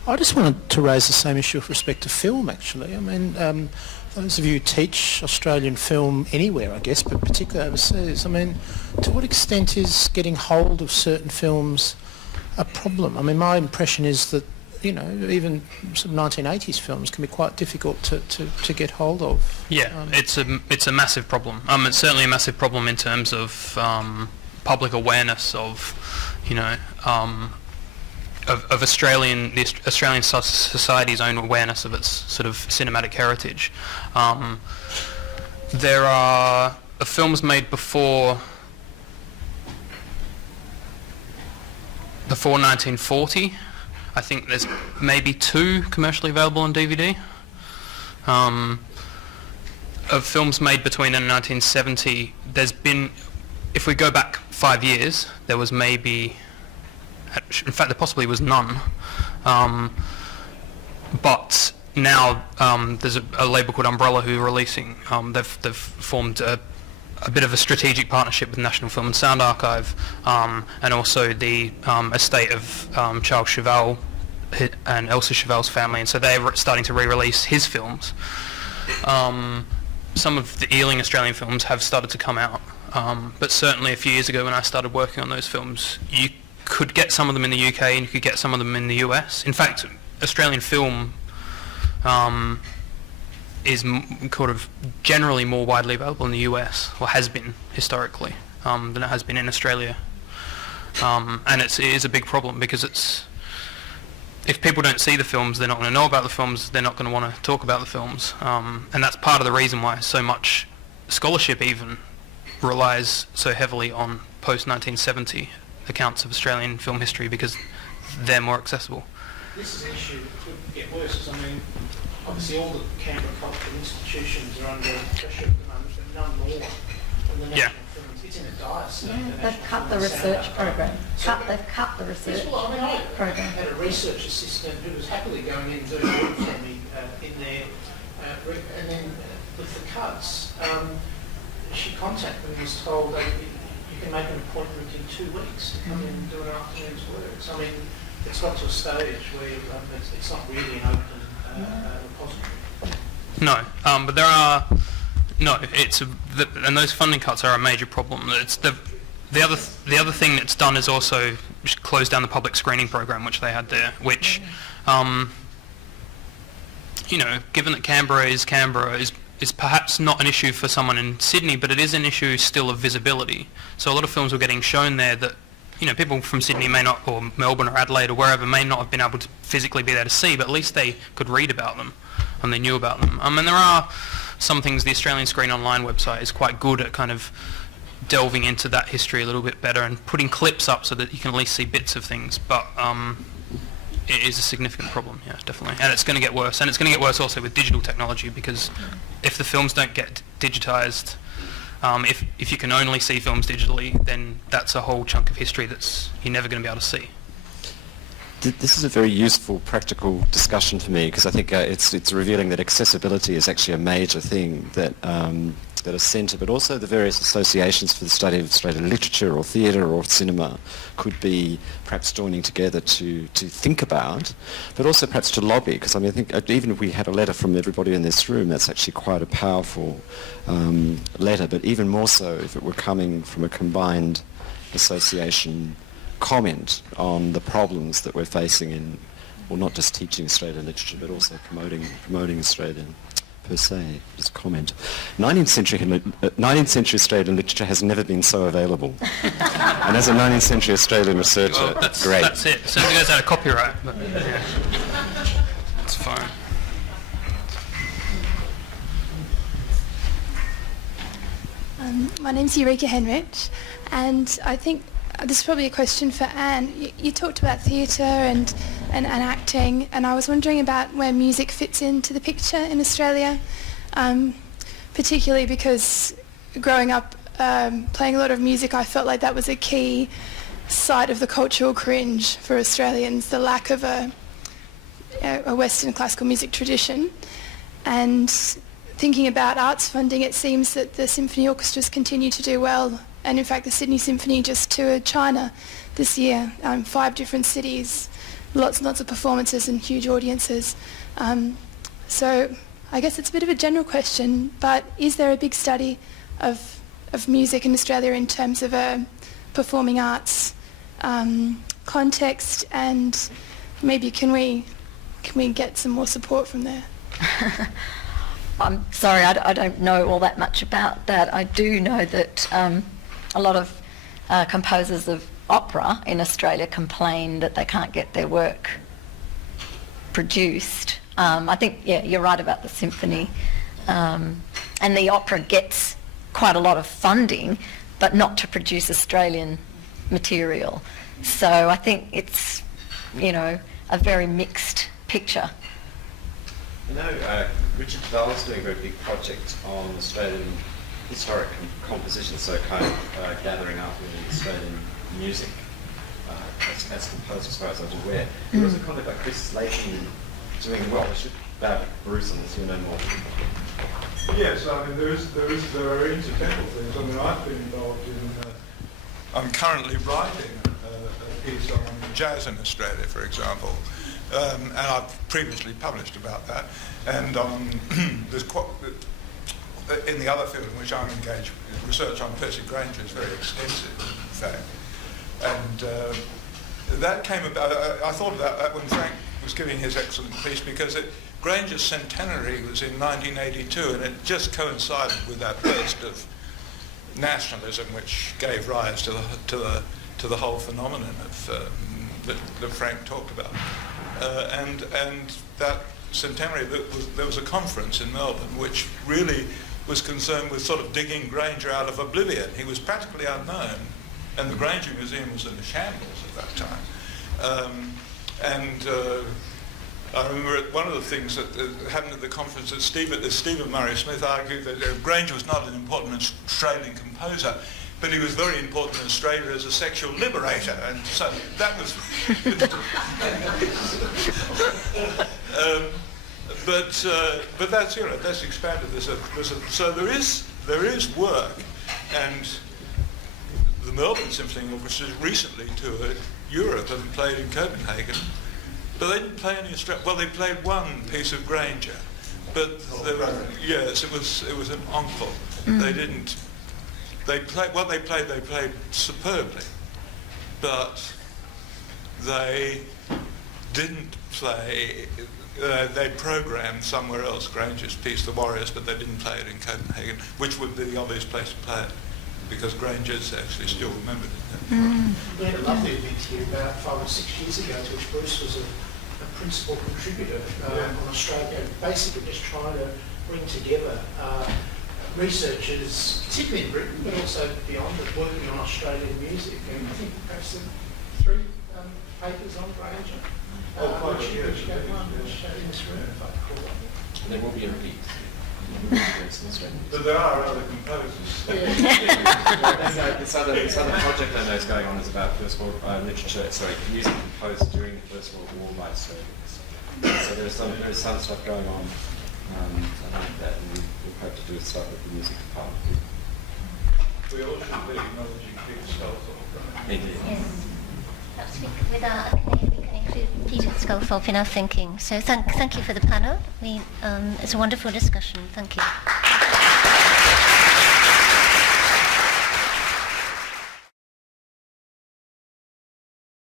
I just wanted to raise the same issue with respect to film, actually. I mean, those of you who teach Australian film anywhere, I guess, but particularly overseas, I mean, to what extent is getting hold of certain films a problem? I mean, my impression is that, even sort of 1980s films can be quite difficult to get hold of. Yeah, it's a massive problem. It's certainly a massive problem in terms of public awareness of, of the Australian society's own awareness of its sort of cinematic heritage. There are films made before 1940. I think there's maybe 2 commercially available on DVD. Of films made between then and 1970, there's been, if we go back 5 years, there was maybe, in fact there possibly was none. But now there's a label called Umbrella who are releasing, they've formed a bit of a strategic partnership with National Film and Sound Archive, and also the estate of Charles Cheval and Elsa Cheval's family, and so they're starting to re-release his films. Some of the Ealing Australian films have started to come out, but certainly a few years ago when I started working on those films, you could get some of them in the UK and you could get some of them in the US. In fact, Australian film is kind of generally more widely available in the US, or has been historically, than it has been in Australia. And it is a big problem because if people don't see the films, they're not going to know about the films, they're not going to want to talk about the films. And that's part of the reason why so much scholarship even relies so heavily on post-1970 accounts of Australian film history, because they're more accessible. This is an issue that could get worse. I mean, obviously all the Canberra cultural institutions are under pressure at the moment, but none more than the national films. It's in a dire state. They've cut the research program. They've cut the research program. I had a research assistant who was happily going in and doing work for me in there, and then with the cuts, she contacted me and was told that you can make an appointment in 2 weeks to come in and do an afternoon's work. So I mean, it's got to a stage where it's not really an open repository. No, but there are and those funding cuts are a major problem. It's the other thing that's done is also close down the public screening program which they had there, which given that Canberra is perhaps not an issue for someone in Sydney, but it is an issue still of visibility. So a lot of films were getting shown there that people from Sydney may not, or Melbourne or Adelaide or wherever, may not have been able to physically be there to see, but at least they could read about them and they knew about them. And there are some things, the Australian Screen Online website is quite good at kind of delving into that history a little bit better and putting clips up so that you can at least see bits of things, but it is a significant problem, yeah, definitely. And it's going to get worse, and it's going to get worse also with digital technology, because if the films don't get digitised, if you can only see films digitally, then that's a whole chunk of history that's you're never going to be able to see. This is a very useful, practical discussion for me, because I think it's revealing that accessibility is actually a major thing that a centre, but also the various associations for the study of Australian literature or theatre or cinema could be perhaps joining together to think about, but also perhaps to lobby, because I mean, I think even if we had a letter from everybody in this room, that's actually quite a powerful letter, but even more so if it were coming from a combined association comment on the problems that we're facing in, well, not just teaching Australian literature, but also promoting Australian per se. Just comment. 19th century Australian literature has never been so available. And as a 19th century Australian researcher, that's great. That's it. As soon as it goes out of copyright, but yeah, it's fine. My name's Eureka Henrich, and I think this is probably a question for Anne. You talked about theatre and acting, and I was wondering about where music fits into the picture in Australia, particularly because growing up playing a lot of music, I felt like that was a key site of the cultural cringe for Australians, the lack of a Western classical music tradition. And thinking about arts funding, it seems that the symphony orchestras continue to do well. And in fact, the Sydney Symphony just toured China this year, 5 different cities, lots and lots of performances and huge audiences. So I guess it's a bit of a general question, but is there a big study of music in Australia in terms of a performing arts context, and maybe can we get some more support from there? I'm sorry, I don't know all that much about that. I do know that a lot of composers of opera in Australia complain that they can't get their work produced. I think, yeah, you're right about the symphony. And the opera gets quite a lot of funding, but not to produce Australian material. So I think it's, you know, a very mixed picture. You know, Richard Dahl's doing a very big project on Australian historic composition, so kind of gathering up really Australian music as composed, as far as I'm aware. There was a contact by Chris Layton doing well. I should about Bruce on this, you know more. Yes, I mean there are incidental things. I mean I've been involved in. I'm currently writing a piece on jazz in Australia, for example, and I've previously published about that. And there's in the other field in which I'm engaged, research on Percy Granger is very extensive, in fact. And that came about. I thought about that when Frank was giving his excellent piece, because Granger's centenary was in 1982, and it just coincided with that burst of nationalism which gave rise to the whole phenomenon of that Frank talked about. And that centenary, there was a conference in Melbourne which really was concerned with sort of digging Granger out of oblivion. He was practically unknown, and the Granger Museum was in a shambles at that time. I remember one of the things that happened at the conference that Stephen Murray Smith argued that Granger was not an important Australian composer, but he was very important in Australia as a sexual liberator, and so that was. But that's, you know, that's expanded. So there is work, and the Melbourne Symphony Orchestra recently toured Europe and played in Copenhagen. But they didn't play any Australian. Well, they played one piece of Granger, but yes, it was an encore. They didn't. They played superbly, but they didn't play. They programmed somewhere else Granger's piece, The Warriors, but they didn't play it in Copenhagen, which would be the obvious place to play it, because Granger's actually still remembered it. We had a lovely event here about 5 or 6 years ago, to which Bruce was a principal contributor on Australia, basically just trying to bring together researchers, particularly in Britain, but also beyond it, working on Australian music. And I think perhaps 3 papers on Granger. Which got one in this room, if I recall that. There will be a repeat. But there are other composers. This other project I know is going on is about First World music composed during the First World War by Australians. So there's some stuff going on like that, and we hope to do stuff with the music department. We all should be acknowledging Peter Sculthorpe. Indeed. Yes. Perhaps with our academy we can include Peter Sculthorpe in our thinking. So thank you for the panel. It's a wonderful discussion. Thank you.